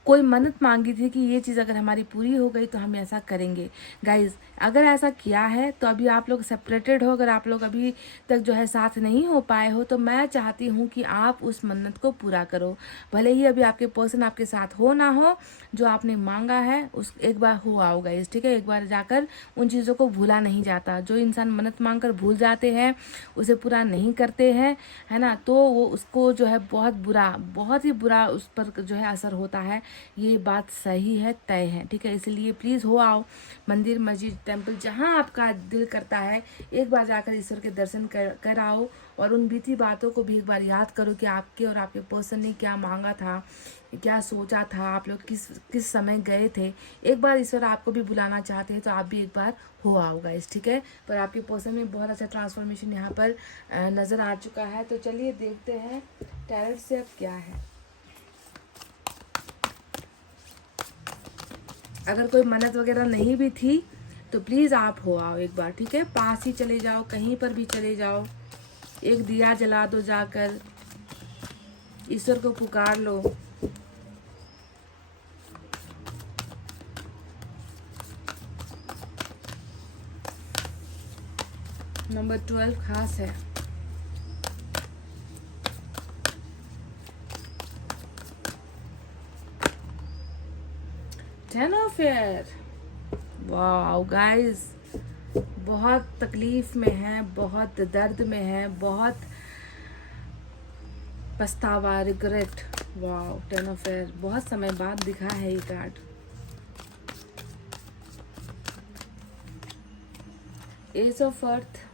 कोई मन्नत मांगी थी कि ये चीज़ अगर हमारी पूरी हो गई तो हम ऐसा करेंगे? गाइज, अगर ऐसा किया है तो अभी आप लोग सेपरेटेड हो, अगर आप लोग अभी तक जो है साथ नहीं हो पाए हो, तो मैं चाहती हूँ कि आप उस मन्नत को पूरा करो। भले ही अभी आपके पर्सन आपके साथ हो ना हो, जो आपने मांगा है उस एक बार हो आओ गाइज, ठीक है। एक बार जाकर उन चीज़ों को भूला नहीं जाता। जो इंसान मन्नत मांग कर भूल जाते हैं, उसे पूरा नहीं करते हैं, है ना, तो वो उसको जो है बहुत ही बुरा उस पर जो है असर होता है। ये बात सही है, तय है, ठीक है। इसलिए प्लीज़ हो आओ, मंदिर, मस्जिद, टेम्पल, जहाँ आपका दिल करता है एक बार जाकर ईश्वर के दर्शन कर आओ और उन बीती बातों को भी एक बार याद करो कि आपके और आपके पर्सन ने क्या मांगा था, क्या सोचा था, आप लोग किस समय गए थे। एक बार ईश्वर आपको भी बुलाना चाहते हैं तो आप भी एक बार हो आओ गाइस, ठीक है। पर आपके पर्सन में बहुत अच्छा ट्रांसफॉर्मेशन यहाँ पर नज़र आ चुका है। तो चलिए देखते हैं टैरोट से अब क्या है। अगर कोई मन्नत वगैरह नहीं भी थी तो प्लीज़ आप हो आओ एक बार, ठीक है। पास ही चले जाओ, कहीं पर भी चले जाओ, एक दिया जला दो, जाकर ईश्वर को पुकार लो। नंबर 12 खास है। Ten of fair, wow guys, बहुत तकलीफ में है, बहुत दर्द में है, बहुत पछतावा, regret. Wow, ten of fire बहुत समय बाद दिखा है ये card. Ace of earth,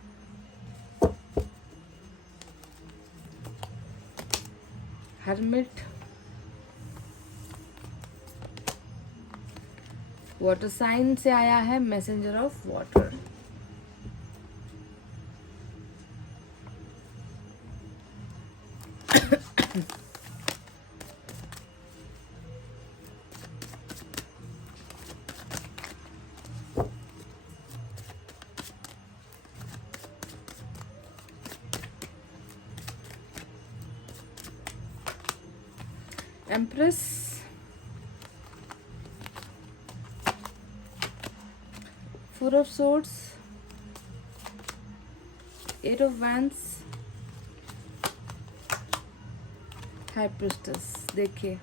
hermit, water sign से आया है messenger of water. Empress, four of swords, eight of wands, high priestess. देखिए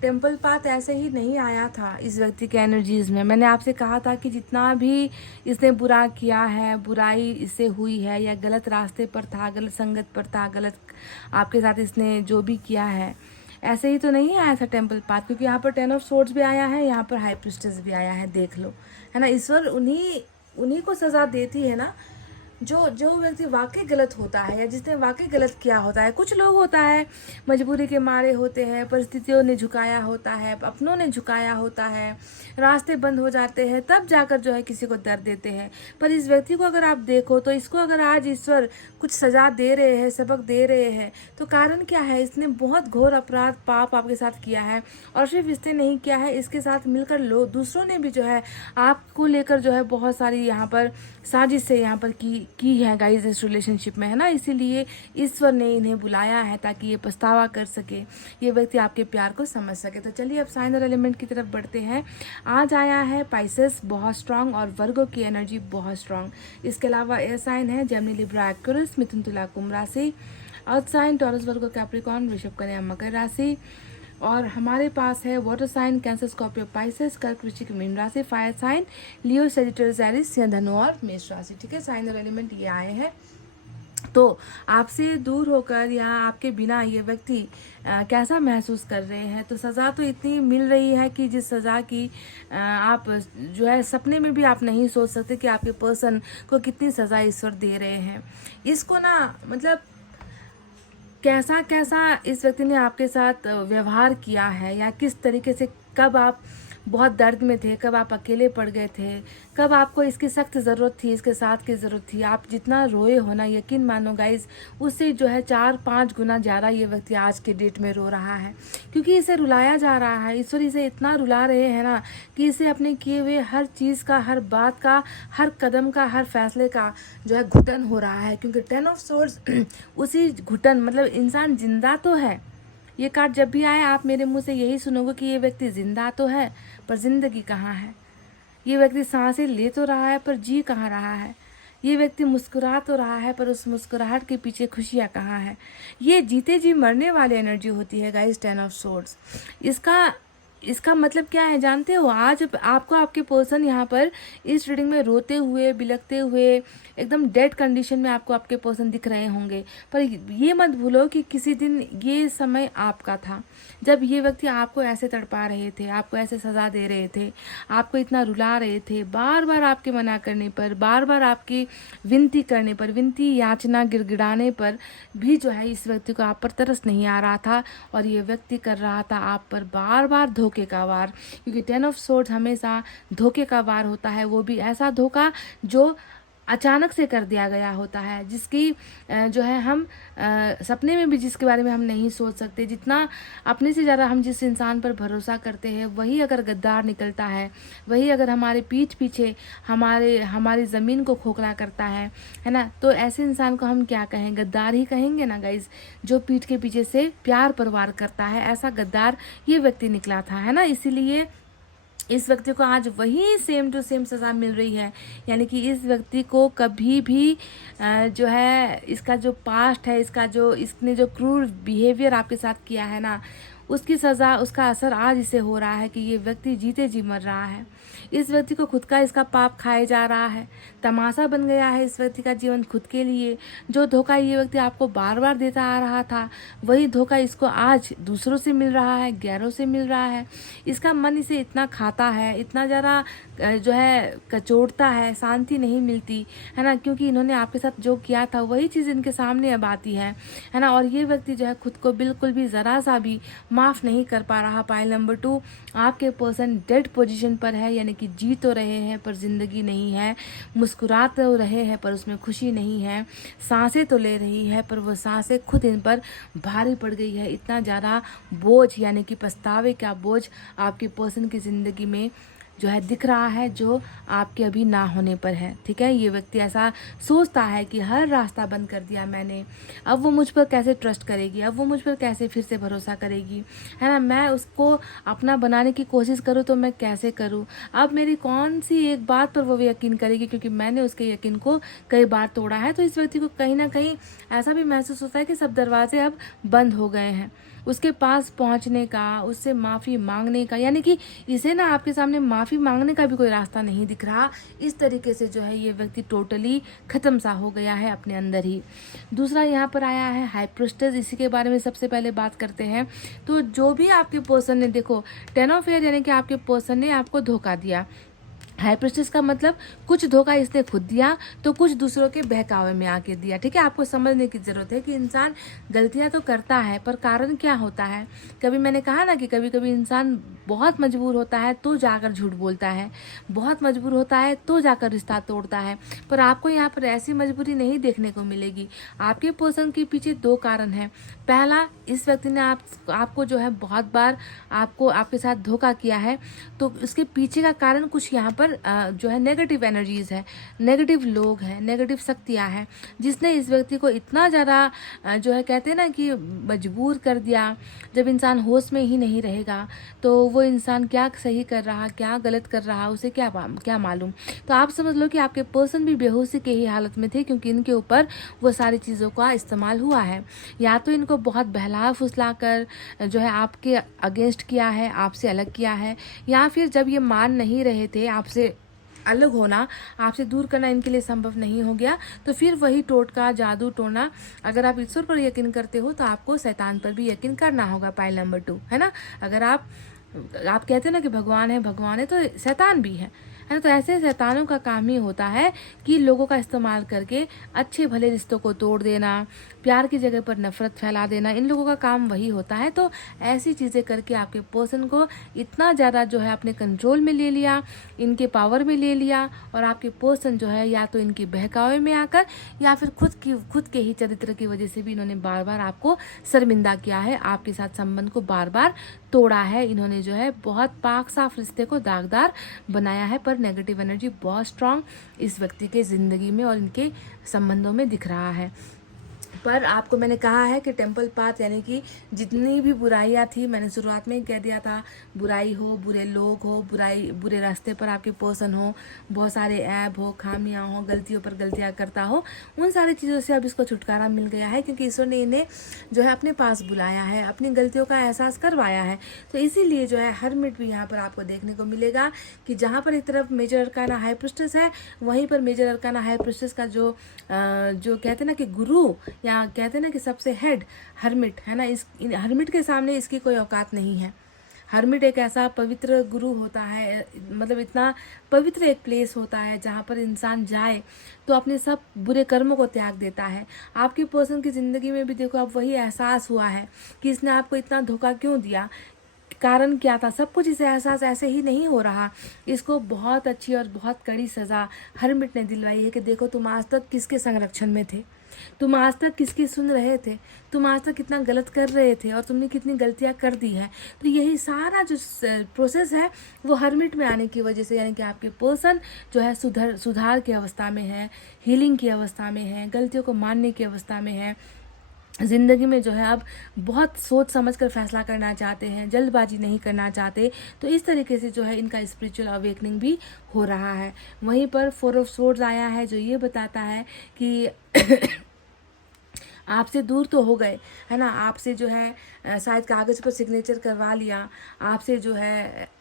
टेम्पल पाथ ऐसे ही नहीं आया था इस व्यक्ति के एनर्जीज में। मैंने आपसे कहा था कि जितना भी इसने बुरा किया है, बुराई इससे हुई है या गलत रास्ते पर था, गलत संगत पर था, गलत आपके साथ इसने जो भी किया है, ऐसे ही तो नहीं आया था टेम्पल पाथ। क्योंकि यहाँ पर 10 ऑफ सोर्ड्स भी आया है, यहाँ पर हाई प्रिस्टेस भी आया है, देख लो, है ना। ईश्वर उन्हीं को सज़ा देती है ना जो जो व्यक्ति वाकई गलत होता है या जिसने वाकई गलत किया होता है, कुछ लोग होता है मजबूरी के मारे होते हैं, परिस्थितियों ने झुकाया होता है, अपनों ने झुकाया होता है, रास्ते बंद हो जाते हैं, तब जाकर जो है किसी को दर्द देते हैं। पर इस व्यक्ति को अगर आप देखो तो इसको अगर आज ईश्वर कुछ सजा दे रहे हैं, सबक दे रहे हैं, तो कारण क्या है? इसने बहुत घोर अपराध पाप आपके साथ किया है, और सिर्फ इसने नहीं किया है, इसके साथ मिलकर लोग दूसरों ने भी जो है आपको लेकर जो है बहुत सारी यहाँ पर साजिश से यहाँ पर की है गाइज इस रिलेशनशिप में, है ना। इसीलिए ईश्वर ने इन्हें बुलाया है ताकि ये पछतावा कर सके, ये व्यक्ति आपके प्यार को समझ सके। तो चलिए अब साइन और एलिमेंट की तरफ बढ़ते हैं। आज आया है पाइसेस बहुत स्ट्रांग और वर्गो की एनर्जी बहुत स्ट्रांग। इसके अलावा एयर साइन है जेमिनी, लिब्रा, एक्वेरियस, मिथुन, तुला, कुंभ राशि। Earth sign Taurus, Virgo, Capricorn, वृषभ, कन्या, मकर राशि। और हमारे पास है water sign Cancer, Scorpio, Pisces, कर्क, वृश्चिक, मीन राशि। Fire sign Leo, Sagittarius, Aries, Singh, Dhanu और मेष राशि। ठीक है, साइन और एलिमेंट ये आए हैं। तो आपसे दूर होकर या आपके बिना ये व्यक्ति कैसा महसूस कर रहे हैं? तो सज़ा तो इतनी मिल रही है कि जिस सज़ा की आप जो है सपने में भी आप नहीं सोच सकते कि आपके पर्सन को कितनी सज़ा ईश्वर दे रहे हैं। इसको ना मतलब कैसा कैसा इस व्यक्ति ने आपके साथ व्यवहार किया है, या किस तरीके से, कब आप बहुत दर्द में थे, कब आप अकेले पड़ गए थे, कब आपको इसकी सख्त ज़रूरत थी, इसके साथ की ज़रूरत थी। आप जितना रोए हो ना, यकीन मानो गाइज, उससे जो है 4-5 गुना ज़्यादा ये व्यक्ति आज के डेट में रो रहा है, क्योंकि इसे रुलाया जा रहा है। ईश्वर इसे इतना रुला रहे हैं ना कि इसे अपने किए हुए हर चीज़ का, हर बात का, हर कदम का, हर फैसले का जो है घुटन हो रहा है। क्योंकि 10 ऑफ सोर्ड्स उसी घुटन, मतलब इंसान जिंदा तो है। ये कार्ड जब भी आए आप मेरे मुंह से यही सुनोगे कि ये व्यक्ति जिंदा तो है पर जिंदगी कहाँ है। ये व्यक्ति सांसें ले तो रहा है पर जी कहाँ रहा है। ये व्यक्ति मुस्कुरा तो रहा है पर उस मुस्कुराहट के पीछे खुशियाँ कहाँ है। ये जीते जी मरने वाली एनर्जी होती है गाइस 10 ऑफ सोर्ड्स। इसका मतलब क्या है जानते हो? आज आपको आपके पर्सन यहाँ पर इस रीडिंग में रोते हुए, बिलखते हुए, एकदम डेड कंडीशन में आपको आपके पर्सन दिख रहे होंगे। पर ये मत भूलो कि किसी दिन ये समय आपका था जब ये व्यक्ति आपको ऐसे तड़पा रहे थे, आपको ऐसे सज़ा दे रहे थे, आपको इतना रुला रहे थे। बार बार आपके मना करने पर, बार बार आपकी विनती करने पर, विनती याचना गिड़गिड़ाने पर भी जो है इस व्यक्ति को आप पर तरस नहीं आ रहा था, और ये व्यक्ति कर रहा था आप पर बार बार धोखे का वार। क्योंकि 10 ऑफ सोर्ड्स हमेशा धोखे का वार होता है, वो भी ऐसा धोखा जो अचानक से कर दिया गया होता है, जिसकी जो है हम सपने में भी जिसके बारे में हम नहीं सोच सकते। जितना अपने से ज़्यादा हम जिस इंसान पर भरोसा करते हैं वही अगर गद्दार निकलता है, वही अगर हमारे पीठ पीछे हमारी ज़मीन को खोखला करता है ना, तो ऐसे इंसान को हम क्या कहें? गद्दार ही कहेंगे ना गाइज, जो पीठ के पीछे से प्यार पर वार करता है। ऐसा गद्दार ये व्यक्ति निकला था, है ना। इसीलिए इस व्यक्ति को आज वही सेम टू सेम सज़ा मिल रही है। यानी कि इस व्यक्ति को कभी भी जो है इसका जो पास्ट है, इसने जो क्रूर बिहेवियर आपके साथ किया है ना, उसकी सज़ा, उसका असर आज इसे हो रहा है कि ये व्यक्ति जीते जी मर रहा है। इस व्यक्ति को खुद का इसका पाप खाए जा रहा है, तमाशा बन गया है इस व्यक्ति का जीवन खुद के लिए। जो धोखा ये व्यक्ति आपको बार बार देता आ रहा था, वही धोखा इसको आज दूसरों से मिल रहा है, गैरों से मिल रहा है। इसका मन इसे इतना खाता है, इतना ज़्यादा जो है कचोटता है, शांति नहीं मिलती है ना, क्योंकि इन्होंने आपके साथ जो किया था वही चीज़ इनके सामने अब आती है ना। और ये व्यक्ति जो है खुद को बिल्कुल भी ज़रा सा भी माफ़ नहीं कर पा रहा। पाइल नंबर 2, आपके पर्सन डेड पोजीशन पर है, यानी कि जी तो रहे हैं पर ज़िंदगी नहीं है, मुस्कुरा तो रहे हैं पर उसमें खुशी नहीं है, सांसें तो ले रही है पर वो सांसें खुद इन पर भारी पड़ गई है। इतना ज़्यादा बोझ, यानी कि पछतावे का बोझ आपके पर्सन की ज़िंदगी में जो है दिख रहा है, जो आपके अभी ना होने पर है। ठीक है, ये व्यक्ति ऐसा सोचता है कि हर रास्ता बंद कर दिया मैंने, अब वो मुझ पर कैसे ट्रस्ट करेगी, अब वो मुझ पर कैसे फिर से भरोसा करेगी, है ना। मैं उसको अपना बनाने की कोशिश करूँ तो मैं कैसे करूँ, अब मेरी कौन सी एक बात पर वो यकीन करेगी, क्योंकि मैंने उसके यकीन को कई बार तोड़ा है। तो इस व्यक्ति को कहीं ना कहीं ऐसा भी महसूस होता है कि सब दरवाजे अब बंद हो गए हैं उसके पास पहुंचने का, उससे माफ़ी मांगने का। यानी कि इसे ना आपके सामने माफ़ी मांगने का भी कोई रास्ता नहीं दिख रहा। इस तरीके से जो है ये व्यक्ति टोटली ख़त्म सा हो गया है अपने अंदर ही। दूसरा यहाँ पर आया है हाई प्रीस्टेस, इसी के बारे में सबसे पहले बात करते हैं। तो जो भी आपके पर्सन ने, देखो 10 ऑफ एयर, यानी कि आपके पर्सन ने आपको धोखा दिया, हाई प्रीस्टेस का मतलब कुछ धोखा इसने खुद दिया तो कुछ दूसरों के बहकावे में आके दिया। ठीक है, आपको समझने की ज़रूरत है कि इंसान गलतियां तो करता है पर कारण क्या होता है। कभी मैंने कहा ना कि कभी कभी इंसान बहुत मजबूर होता है तो जाकर झूठ बोलता है, बहुत मजबूर होता है तो जाकर रिश्ता तोड़ता है। पर आपको यहाँ पर ऐसी मजबूरी नहीं देखने को मिलेगी। आपके पर्सन के पीछे दो कारण हैं। पहला, इस व्यक्ति ने आपको जो है बहुत बार आपके साथ धोखा किया है, तो इसके पीछे का कारण कुछ यहाँ पर जो है नेगेटिव एनर्जीज है, नेगेटिव लोग हैं, नेगेटिव शक्तियाँ हैं, जिसने इस व्यक्ति को इतना ज़्यादा जो है कहते हैं ना कि मजबूर कर दिया। जब इंसान होश में ही नहीं रहेगा तो वो इंसान क्या सही कर रहा क्या गलत कर रहा उसे क्या मालूम। तो आप समझ लो कि आपके पर्सन भी बेहोशी के ही हालत में थे, क्योंकि इनके ऊपर वो सारी चीज़ों का इस्तेमाल हुआ है। या तो इनको बहुत बहला फुसला कर जो है आपके अगेंस्ट किया है, आपसे अलग किया है, या फिर जब ये मान नहीं रहे थे आपसे अलग होना, आपसे दूर करना इनके लिए संभव नहीं हो गया, तो फिर वही टोटका जादू टोना। अगर आप ईश्वर पर यकीन करते हो तो आपको शैतान पर भी यकीन करना होगा। पाइल नंबर 2 है ना। अगर आप कहते हैं ना कि भगवान है तो शैतान भी है ना। तो ऐसे शैतानों का काम ही होता है कि लोगों का इस्तेमाल करके अच्छे भले रिश्तों को तोड़ देना, प्यार की जगह पर नफरत फैला देना। इन लोगों का काम वही होता है। तो ऐसी चीज़ें करके आपके पर्सन को इतना ज़्यादा जो है अपने कंट्रोल में ले लिया, इनके पावर में ले लिया, और आपके पर्सन जो है या तो इनके बहकावे में आकर या फिर खुद के ही चरित्र की वजह से भी इन्होंने बार बार आपको शर्मिंदा किया है, आपके साथ संबंध को बार बार तोड़ा है। इन्होंने जो है बहुत पाक साफ रिश्ते को दागदार बनाया है। पर नेगेटिव एनर्जी बहुत स्ट्रांग इस व्यक्ति के ज़िंदगी में और इनके संबंधों में दिख रहा है। पर आपको मैंने कहा है कि टेम्पल पाथ यानी कि जितनी भी बुराइयाँ थी, मैंने शुरुआत में ही कह दिया था, बुराई हो, बुरे लोग हो, बुरे रास्ते पर आपके पर्सन हो, बहुत सारे ऐब हो, खामियाँ हो, गलतियों पर गलतियाँ करता हो, उन सारी चीज़ों से अब इसको छुटकारा मिल गया है, क्योंकि ईश्वर ने इन्हें जो है अपने पास बुलाया है, अपनी गलतियों का एहसास करवाया है। तो इसीलिए जो है हर्मिट भी यहाँ पर आपको देखने को मिलेगा कि जहाँ पर एक तरफ मेजर अरकाना हाई प्रीस्टेस है, वहीं पर मेजर अरकाना हाई प्रीस्टेस का जो कहते हैं ना कि गुरु, या कहते हैं ना कि सबसे हेड हर्मिट है ना। हर्मिट के सामने इसकी कोई औकात नहीं है। हर्मिट एक ऐसा पवित्र गुरु होता है, मतलब इतना पवित्र एक प्लेस होता है जहाँ पर इंसान जाए तो अपने सब बुरे कर्मों को त्याग देता है। आपके पर्सन की ज़िंदगी में भी देखो अब वही एहसास हुआ है कि इसने आपको इतना धोखा क्यों दिया, कारण क्या था। सब कुछ इसे एहसास ऐसे ही नहीं हो रहा। इसको बहुत अच्छी और बहुत कड़ी सज़ा हर्मिट ने दिलवाई है कि देखो तुम आज तक किसके संरक्षण में थे, तुम आज तक किसकी सुन रहे थे, तुम आज तक कितना गलत कर रहे थे और तुमने कितनी गलतियां कर दी है। तो यही सारा जो प्रोसेस है वो हर्मिट में आने की वजह से, यानी कि आपके पर्सन जो है सुधार की अवस्था में है, हीलिंग की अवस्था में है, गलतियों को मानने की अवस्था में है, ज़िंदगी में जो है अब बहुत सोच समझ कर फैसला करना चाहते हैं, जल्दबाजी नहीं करना चाहते। तो इस तरीके से जो है इनका स्पिरिचुअल अवेकनिंग भी हो रहा है। वहीं पर 4 ऑफ सोर्ड्स आया है जो ये बताता है कि आपसे दूर तो हो गए है ना, आपसे जो है शायद कागज़ पर सिग्नेचर करवा लिया, आपसे जो है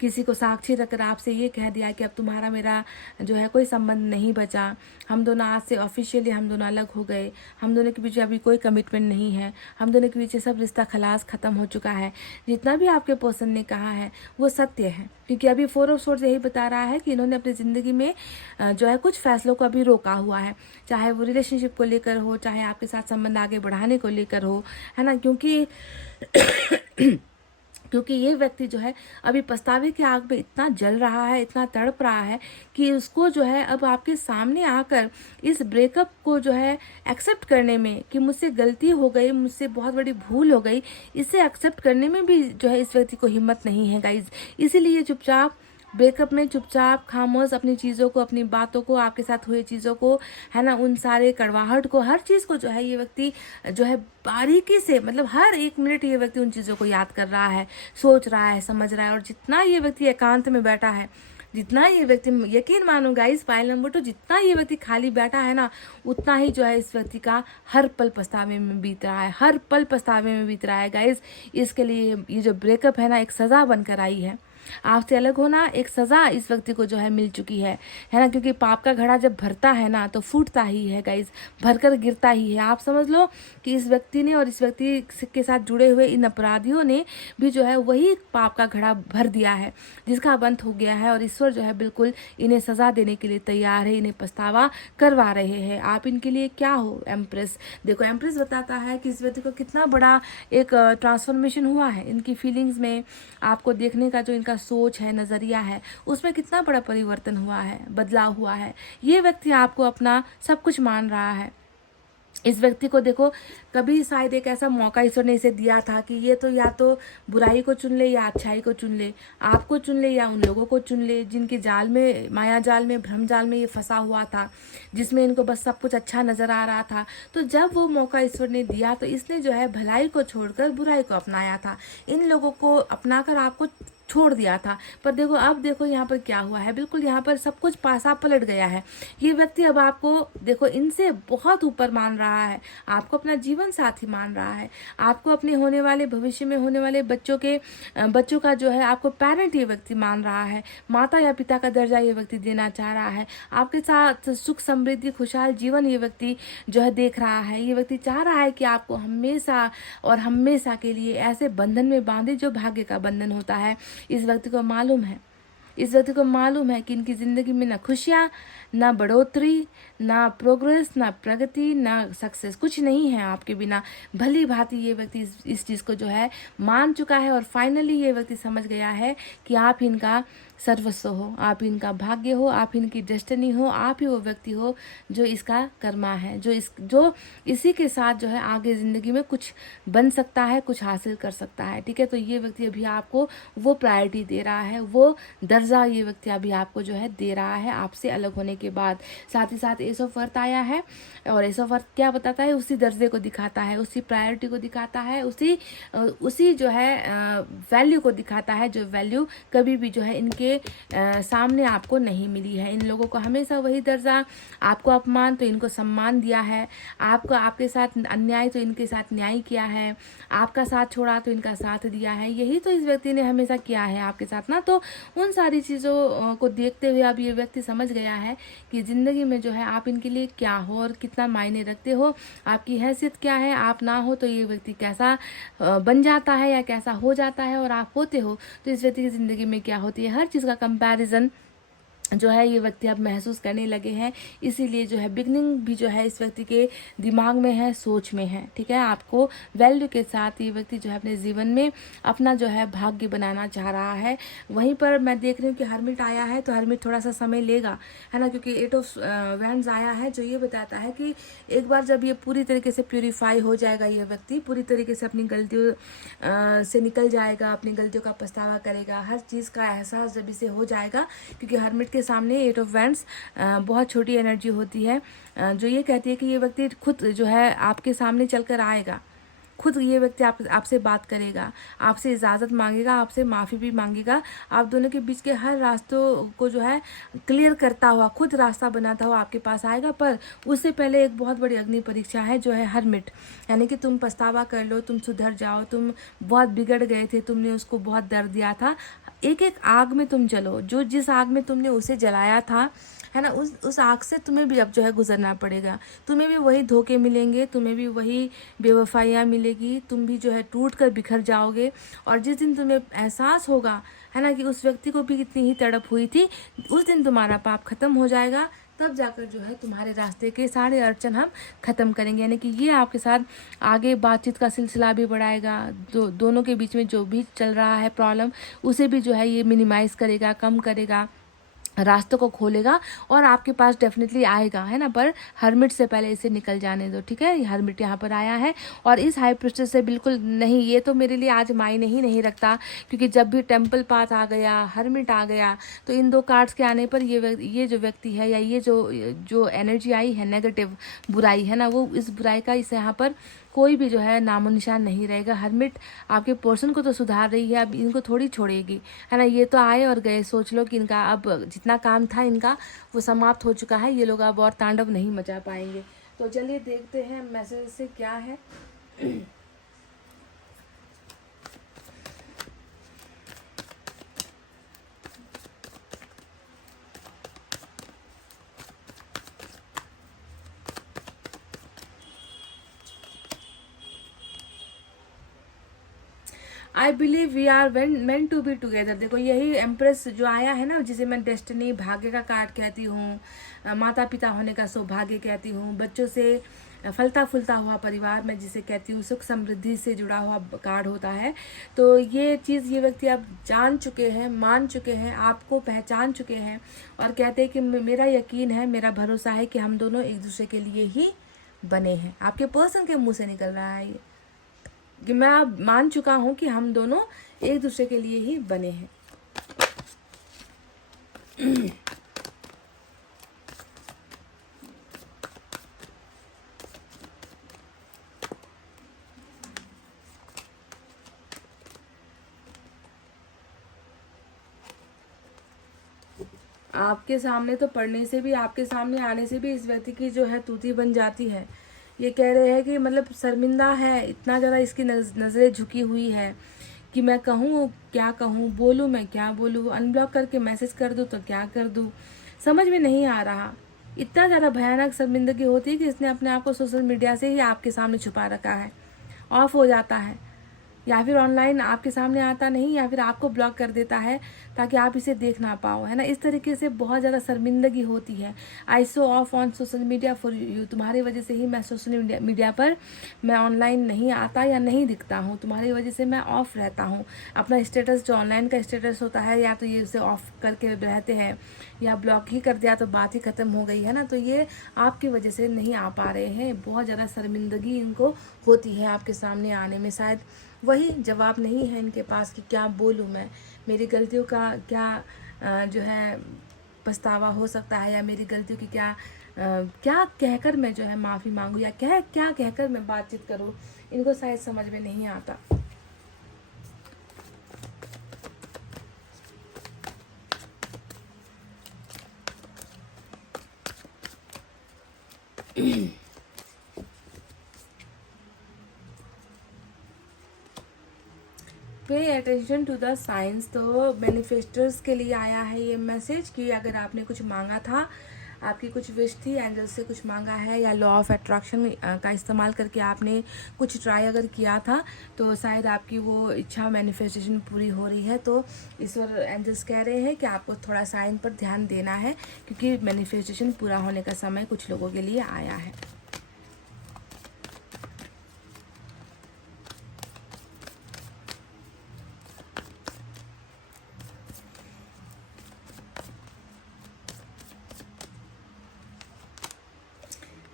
किसी को साक्षी रखकर आपसे ये कह दिया कि अब तुम्हारा मेरा जो है कोई संबंध नहीं बचा, हम दोनों आज से ऑफिशियली हम दोनों अलग हो गए, हम दोनों के बीच अभी कोई कमिटमेंट नहीं है, हम दोनों के बीच सब रिश्ता खलास ख़त्म हो चुका है। जितना भी आपके पर्सन ने कहा है वो सत्य है, क्योंकि अभी 4 ऑफ सोर्ड्स यही बता रहा है कि इन्होंने अपनी ज़िंदगी में जो है कुछ फैसलों को अभी रोका हुआ है, चाहे वो रिलेशनशिप को लेकर हो, चाहे आपके साथ संबंध आगे बढ़ाने को लेकर हो, है ना। क्योंकि ये व्यक्ति जो है अभी पछतावे की आग में इतना जल रहा है, इतना तड़प रहा है कि उसको जो है अब आपके सामने आकर इस ब्रेकअप को जो है एक्सेप्ट करने में कि मुझसे गलती हो गई, मुझसे बहुत बड़ी भूल हो गई, इसे एक्सेप्ट करने में भी जो है इस व्यक्ति को हिम्मत नहीं है गाइज। इसीलिए चुपचाप ब्रेकअप में चुपचाप खामोश अपनी चीज़ों को, अपनी बातों को, आपके साथ हुए चीज़ों को, है ना, उन सारे कड़वाहट को, हर चीज़ को जो है ये व्यक्ति जो है बारीकी से, मतलब हर एक मिनट ये व्यक्ति उन चीज़ों को याद कर रहा है, सोच रहा है, समझ रहा है। और जितना ये व्यक्ति एकांत में बैठा है, जितना ये व्यक्ति, यकीन मानो गाइस, पाइल नंबर 2, जितना ये व्यक्ति खाली बैठा है ना, उतना ही जो है इस व्यक्ति का हर पल पछतावे में बीत रहा है, हर पल पछतावे में बीत रहा है गाइस। इसके लिए ये जो ब्रेकअप है ना एक सज़ा बनकर आई है, आपसे अलग होना एक सज़ा इस व्यक्ति को जो है मिल चुकी है ना, क्योंकि पाप का घड़ा जब भरता है ना तो फूटता ही है गाइस, भरकर गिरता ही है। आप समझ लो कि इस व्यक्ति ने और इस व्यक्ति के साथ जुड़े हुए इन अपराधियों ने भी जो है वही पाप का घड़ा भर दिया है, जिसका अंत हो गया है। और ईश्वर जो है बिल्कुल इन्हें सज़ा देने के लिए तैयार है, इन्हें पछतावा करवा रहे हैं। आप इनके लिए क्या हो? एम्प्रेस। देखो एम्प्रेस बताता है कि इस व्यक्ति को कितना बड़ा एक ट्रांसफॉर्मेशन हुआ है इनकी फीलिंग्स में, आपको देखने का जो इनका सोच है, नज़रिया है, उसमें कितना बड़ा परिवर्तन हुआ है, बदलाव हुआ है। ये व्यक्ति आपको अपना सब कुछ मान रहा है। इस व्यक्ति को देखो कभी शायद एक ऐसा मौका ईश्वर ने इसे दिया था कि ये तो या तो बुराई को चुन ले या अच्छाई को चुन ले, आपको चुन ले या उन लोगों को चुन ले जिनके जाल में, माया जाल में, भ्रम जाल में ये फंसा हुआ था, जिसमें इनको बस सब कुछ अच्छा नजर आ रहा था। तो जब वो मौका ईश्वर ने दिया तो इसने जो है भलाई को छोड़कर बुराई को अपनाया था, इन लोगों को अपनाकर आपको छोड़ दिया था। पर देखो अब देखो यहाँ पर क्या हुआ है, बिल्कुल यहाँ पर सब कुछ पासा पलट गया है। ये व्यक्ति अब आपको देखो इनसे बहुत ऊपर मान रहा है, आपको अपना जीवन साथी मान रहा है, आपको अपने होने वाले भविष्य में होने वाले बच्चों का जो है आपको पेरेंट ये व्यक्ति मान रहा है, माता या पिता का दर्जा ये व्यक्ति देना चाह रहा है, आपके साथ सुख समृद्धि खुशहाल जीवन ये व्यक्ति जो है देख रहा है। ये व्यक्ति चाह रहा है कि आपको हमेशा और हमेशा के लिए ऐसे बंधन में बांधे जो भाग्य का बंधन होता है। इस व्यक्ति को मालूम है, इस व्यक्ति को मालूम है कि इनकी ज़िंदगी में ना खुशियाँ, ना बढ़ोतरी, ना प्रोग्रेस, ना प्रगति, ना सक्सेस, कुछ नहीं है आपके बिना। भली भांति ये व्यक्ति इस चीज़ को जो है मान चुका है और फाइनली ये व्यक्ति समझ गया है कि आप इनका सर्वस्व हो, आप इनका भाग्य हो, आप इनकी डेस्टिनी हो, आप ही वो व्यक्ति हो जो इसका कर्मा है, जो इसी के साथ जो है आगे ज़िंदगी में कुछ बन सकता है, कुछ हासिल कर सकता है। ठीक है, तो ये व्यक्ति अभी आपको वो प्रायोरिटी दे रहा है, वो दर्जा ये व्यक्ति अभी आपको जो है दे रहा है आपसे अलग होने के बाद। साथ ही साथ एस ऑफ अर्थ आया है और एस ऑफ अर्थ क्या बताता है, उसी दर्जे को दिखाता है, उसी प्रायोरिटी को दिखाता है, उसी जो है वैल्यू को दिखाता है जो वैल्यू कभी भी जो है इनके सामने आपको नहीं मिली है। इन लोगों को हमेशा वही दर्जा, आपको अपमान तो इनको सम्मान दिया है, आपको आपके साथ अन्याय तो इनके साथ न्याय किया है, आपका साथ छोड़ा तो इनका साथ दिया है। यही तो इस व्यक्ति ने हमेशा किया है आपके साथ ना। तो उन सारी चीज़ों को देखते हुए अब ये व्यक्ति समझ गया है कि ज़िंदगी में जो है आप इनके लिए क्या हो और कितना मायने रखते हो, आपकी हैसियत क्या है। आप ना हो तो ये व्यक्ति कैसा बन जाता है या कैसा हो जाता है, और आप होते हो तो इस व्यक्ति की ज़िंदगी में क्या होती है। हर चीज़ का कंपैरिजन जो है ये व्यक्ति अब महसूस करने लगे हैं। इसीलिए जो है बिगनिंग भी जो है इस व्यक्ति के दिमाग में है, सोच में है। ठीक है, आपको वैल्यू के साथ ये व्यक्ति जो है अपने जीवन में अपना जो है भाग्य बनाना चाह रहा है। वहीं पर मैं देख रही हूँ कि हर्मिट आया है, तो हर्मिट थोड़ा सा समय लेगा, है ना, क्योंकि 8 ऑफ वैंड्स आया है जो ये बताता है कि एक बार जब ये पूरी तरीके से प्यूरीफाई हो जाएगा, ये व्यक्ति पूरी तरीके से अपनी गलतियों से निकल जाएगा, अपनी गलतियों का पछतावा करेगा, हर चीज़ का एहसास जब इसे हो जाएगा। क्योंकि हर्मिट के सामने 8 ऑफ वैंड्स बहुत छोटी एनर्जी होती है, जो ये कहती है कि ये व्यक्ति खुद जो है आपके सामने चलकर आएगा, खुद ये व्यक्ति आपसे बात करेगा, आपसे इजाज़त मांगेगा, आपसे माफ़ी भी मांगेगा, आप दोनों के बीच के हर रास्तों को जो है क्लियर करता हुआ, खुद रास्ता बनाता हुआ आपके पास आएगा। पर उससे पहले एक बहुत बड़ी अग्नि परीक्षा है जो है हर्मिट, यानी कि तुम पछतावा कर लो, तुम सुधर जाओ, तुम बहुत बिगड़ गए थे, तुमने उसको बहुत दर्द दिया था, एक एक आग में तुम जलो, जो जिस आग में तुमने उसे जलाया था, है ना, उस आग से तुम्हें भी अब जो है गुजरना पड़ेगा। तुम्हें भी वही धोखे मिलेंगे, तुम्हें भी वही बेवफाइयाँ मिलेगी, तुम भी जो है टूट कर बिखर जाओगे। और जिस दिन तुम्हें एहसास होगा, है ना, कि उस व्यक्ति को भी कितनी ही तड़प हुई थी, उस दिन तुम्हारा पाप खत्म हो जाएगा। तब जाकर जो है तुम्हारे रास्ते के सारे अड़चन हम ख़त्म करेंगे। यानी कि ये आपके साथ आगे बातचीत का सिलसिला भी बढ़ाएगा, दोनों के बीच में जो भी चल रहा है प्रॉब्लम, उसे भी जो है ये मिनिमाइज़ करेगा, कम करेगा, रास्तों को खोलेगा और आपके पास डेफिनेटली आएगा, है ना। पर हर्मिट से पहले इसे निकल जाने दो। ठीक है, हर्मिट यहाँ पर आया है और इस हाई प्रिस्टेस से बिल्कुल नहीं, ये तो मेरे लिए आज मायने ही नहीं रखता, क्योंकि जब भी टेम्पल पाथ आ गया, हर्मिट आ गया, तो इन दो कार्ड्स के आने पर ये जो व्यक्ति है या ये जो एनर्जी आई है नेगेटिव बुराई, है ना, वो इस बुराई का इस यहाँ पर कोई भी जो है नामो निशान नहीं रहेगा। हर्मिट आपके पर्सन को तो सुधार रही है, अब इनको थोड़ी छोड़ेगी, है ना। ये तो आए और गए, सोच लो कि इनका अब जितना काम था इनका वो समाप्त हो चुका है, ये लोग अब और तांडव नहीं मचा पाएंगे। तो चलिए देखते हैं मैसेज से क्या है। I believe we are meant to be together. देखो यही एम्प्रेस जो आया है ना, जिसे मैं डेस्टिनी, भाग्य का कार्ड कहती हूँ, माता पिता होने का सौभाग्य कहती हूँ, बच्चों से फलता फूलता हुआ परिवार में जिसे कहती हूँ, सुख समृद्धि से जुड़ा हुआ कार्ड होता है। तो ये चीज़ ये व्यक्ति आप जान चुके हैं, मान चुके हैं, आपको पहचान चुके हैं और कहते हैं कि मेरा यकीन है, मेरा भरोसा है कि हम दोनों एक दूसरे के लिए ही बने हैं। आपके पर्सन के मुंह से निकल रहा है ये कि मैं अब मान चुका हूँ कि हम दोनों एक दूसरे के लिए ही बने हैं। आपके सामने तो पढ़ने से भी, आपके सामने आने से भी इस व्यक्ति की जो है तूती बन जाती है। ये कह रहे हैं कि मतलब शर्मिंदा है, इतना ज़्यादा इसकी नज़रें झुकी हुई है कि मैं कहूँ क्या कहूँ, बोलूँ मैं क्या बोलूँ, अनब्लॉक करके मैसेज कर दूँ तो क्या कर दूँ, समझ में नहीं आ रहा। इतना ज़्यादा भयानक शर्मिंदगी होती है कि इसने अपने आप को सोशल मीडिया से ही आपके सामने छुपा रखा है, ऑफ हो जाता है, या फिर ऑनलाइन आपके सामने आता नहीं, या फिर आपको ब्लॉक कर देता है ताकि आप इसे देख ना पाओ, है ना। इस तरीके से बहुत ज़्यादा शर्मिंदगी होती है। I so off on social media for you, तुम्हारी वजह से ही मैं सोशल मीडिया पर मैं ऑनलाइन नहीं आता या नहीं दिखता हूँ, तुम्हारी वजह से मैं ऑफ रहता हूँ। अपना स्टेटस जो ऑनलाइन का स्टेटस होता है, या तो ये उसे ऑफ करके रहते हैं या ब्लॉक ही कर दिया तो बात ही ख़त्म हो गई, है ना। तो ये आपकी वजह से नहीं आ पा रहे हैं, बहुत ज़्यादा शर्मिंदगी इनको होती है आपके सामने आने में। शायद वही जवाब नहीं है इनके पास कि क्या बोलूँ मैं, मेरी गलतियों का क्या जो है पछतावा हो सकता है, या मेरी गलतियों की क्या कहकर मैं जो है माफ़ी मांगूँ, या क्या कहकर मैं बातचीत करूँ, इनको शायद समझ में नहीं आता। Pay attention to the science. तो मैनिफेस्टर्स के लिए आया है ये मैसेज कि अगर आपने कुछ मांगा था, आपकी कुछ विश थी, एंजल से कुछ मांगा है, या लॉ ऑफ अट्रैक्शन का इस्तेमाल करके आपने कुछ ट्राई अगर किया था, तो शायद आपकी वो इच्छा मैनिफेस्टेशन पूरी हो रही है। तो ईश्वर एंजल्स कह रहे हैं कि आपको थोड़ा साइन पर ध्यान देना है, क्योंकि मैनिफेस्टेशन पूरा होने का समय कुछ लोगों के लिए आया है।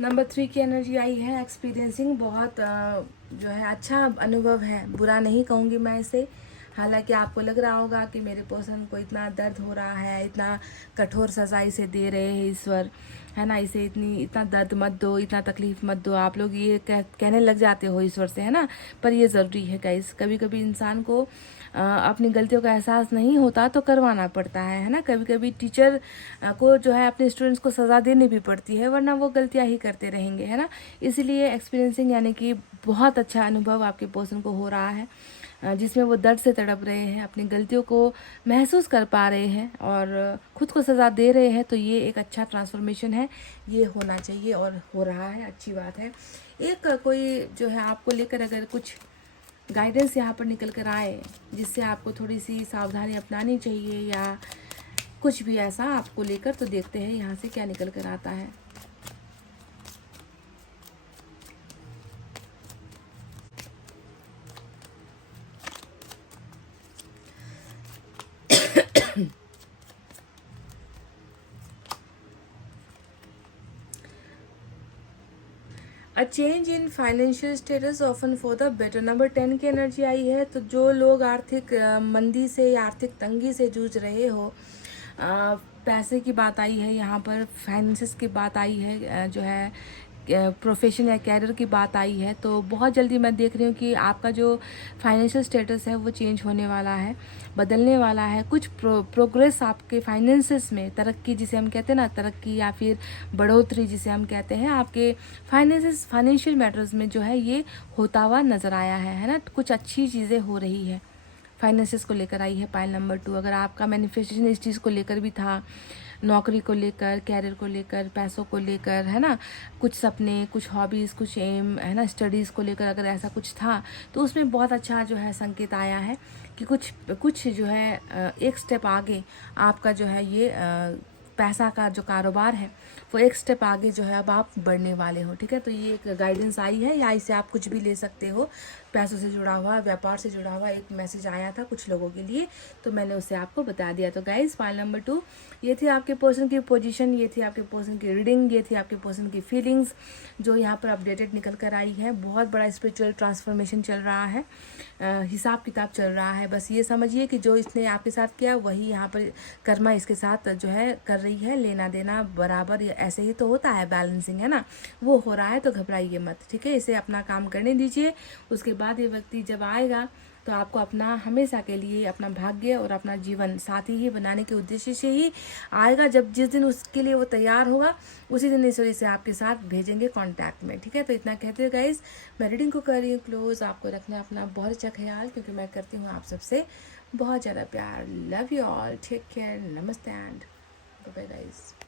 नंबर 3 की एनर्जी आई है एक्सपीरियंसिंग। बहुत जो है अच्छा अनुभव है, बुरा नहीं कहूँगी मैं इसे। हालांकि आपको लग रहा होगा कि मेरे पर्सन को इतना दर्द हो रहा है, इतना कठोर सजा इसे दे रहे हैं ईश्वर, है ना, इसे इतना दर्द मत दो, इतना तकलीफ मत दो, आप लोग ये कहने लग जाते हो ईश्वर से, है ना। पर ये ज़रूरी है गाइस, कभी कभी इंसान को अपनी गलतियों का एहसास नहीं होता तो करवाना पड़ता है ना। कभी कभी टीचर को जो है अपने स्टूडेंट्स को सज़ा देनी भी पड़ती है, वरना वो गलतियाँ ही करते रहेंगे, है ना। इसलिए एक्सपीरियंसिंग यानी कि बहुत अच्छा अनुभव आपके पर्सन को हो रहा है, जिसमें वो दर्द से तड़प रहे हैं, अपनी गलतियों को महसूस कर पा रहे हैं और खुद को सज़ा दे रहे हैं। तो ये एक अच्छा ट्रांसफॉर्मेशन है, ये होना चाहिए और हो रहा है, अच्छी बात है। एक कोई जो है आपको लेकर अगर कुछ गाइडेंस यहाँ पर निकल कर आए, जिससे आपको थोड़ी सी सावधानी अपनानी चाहिए या कुछ भी ऐसा आपको लेकर, तो देखते हैं यहाँ से क्या निकल कर आता है। A change in financial status often for the better. Number 10 की एनर्जी आई है। तो जो लोग आर्थिक मंदी से या आर्थिक तंगी से जूझ रहे हो, पैसे की बात आई है यहाँ पर, फाइनेंसिस की बात आई है, जो है प्रोफेशन या कैरियर की बात आई है। तो बहुत जल्दी मैं देख रही हूँ कि आपका जो फाइनेंशियल स्टेटस है वो चेंज होने वाला है, बदलने वाला है। कुछ प्रोग्रेस आपके फाइनेंसेस में, तरक्की जिसे हम कहते हैं ना, तरक्की या फिर बढ़ोतरी जिसे हम कहते हैं, आपके फाइनेंशियल मैटर्स में जो है ये होता हुआ नज़र आया है ना। कुछ अच्छी चीज़ें हो रही है, फाइनेंसेस को लेकर आई है पाइल नंबर 2। अगर आपका मैनिफेस्टेशन इस चीज़ को लेकर भी था, नौकरी को लेकर, कैरियर को लेकर, पैसों को लेकर, है ना, कुछ सपने, कुछ हॉबीज़, कुछ एम, है ना, स्टडीज़ को लेकर अगर ऐसा कुछ था तो उसमें बहुत अच्छा जो है संकेत आया है कि कुछ जो है एक स्टेप आगे आपका जो है ये पैसा का जो कारोबार है वो एक स्टेप आगे जो है अब आप बढ़ने वाले हो। ठीक है, तो ये एक गाइडेंस आई है, या इससे आप कुछ भी ले सकते हो। पैसों से जुड़ा हुआ, व्यापार से जुड़ा हुआ एक मैसेज आया था कुछ लोगों के लिए, तो मैंने उसे आपको बता दिया। तो गाइज, फाइल नंबर 2, ये थी आपके पर्सन की पोजीशन, ये थी आपके पर्सन की रीडिंग, ये थी आपके पर्सन की फीलिंग्स जो यहाँ पर अपडेटेड निकल कर आई है। बहुत बड़ा स्पिरिचुअल ट्रांसफॉर्मेशन चल रहा है, हिसाब किताब चल रहा है। बस ये समझिए कि जो इसने आपके साथ किया वही यहाँ पर कर्मा इसके साथ जो है कर रही है, लेना देना बराबर ऐसे ही तो होता है, बैलेंसिंग, है ना, वो हो रहा है। तो घबराइए मत, ठीक है, इसे अपना काम करने दीजिए। उसके बाद ये व्यक्ति जब आएगा तो आपको अपना हमेशा के लिए अपना भाग्य और अपना जीवन साथी ही बनाने के उद्देश्य से ही आएगा। जब जिस दिन उसके लिए वो तैयार होगा उसी दिन ईश्वर इसे आपके साथ भेजेंगे कांटेक्ट में। ठीक है, तो इतना कहते हुए गाइज मैं रीडिंग को कर रही हूँ क्लोज। आपको रखना अपना बहुत अच्छा ख्याल, क्योंकि मैं करती हूँ आप सबसे बहुत ज़्यादा प्यार। Love you all, take care, नमस्ते एंड बाय बाय गाइज।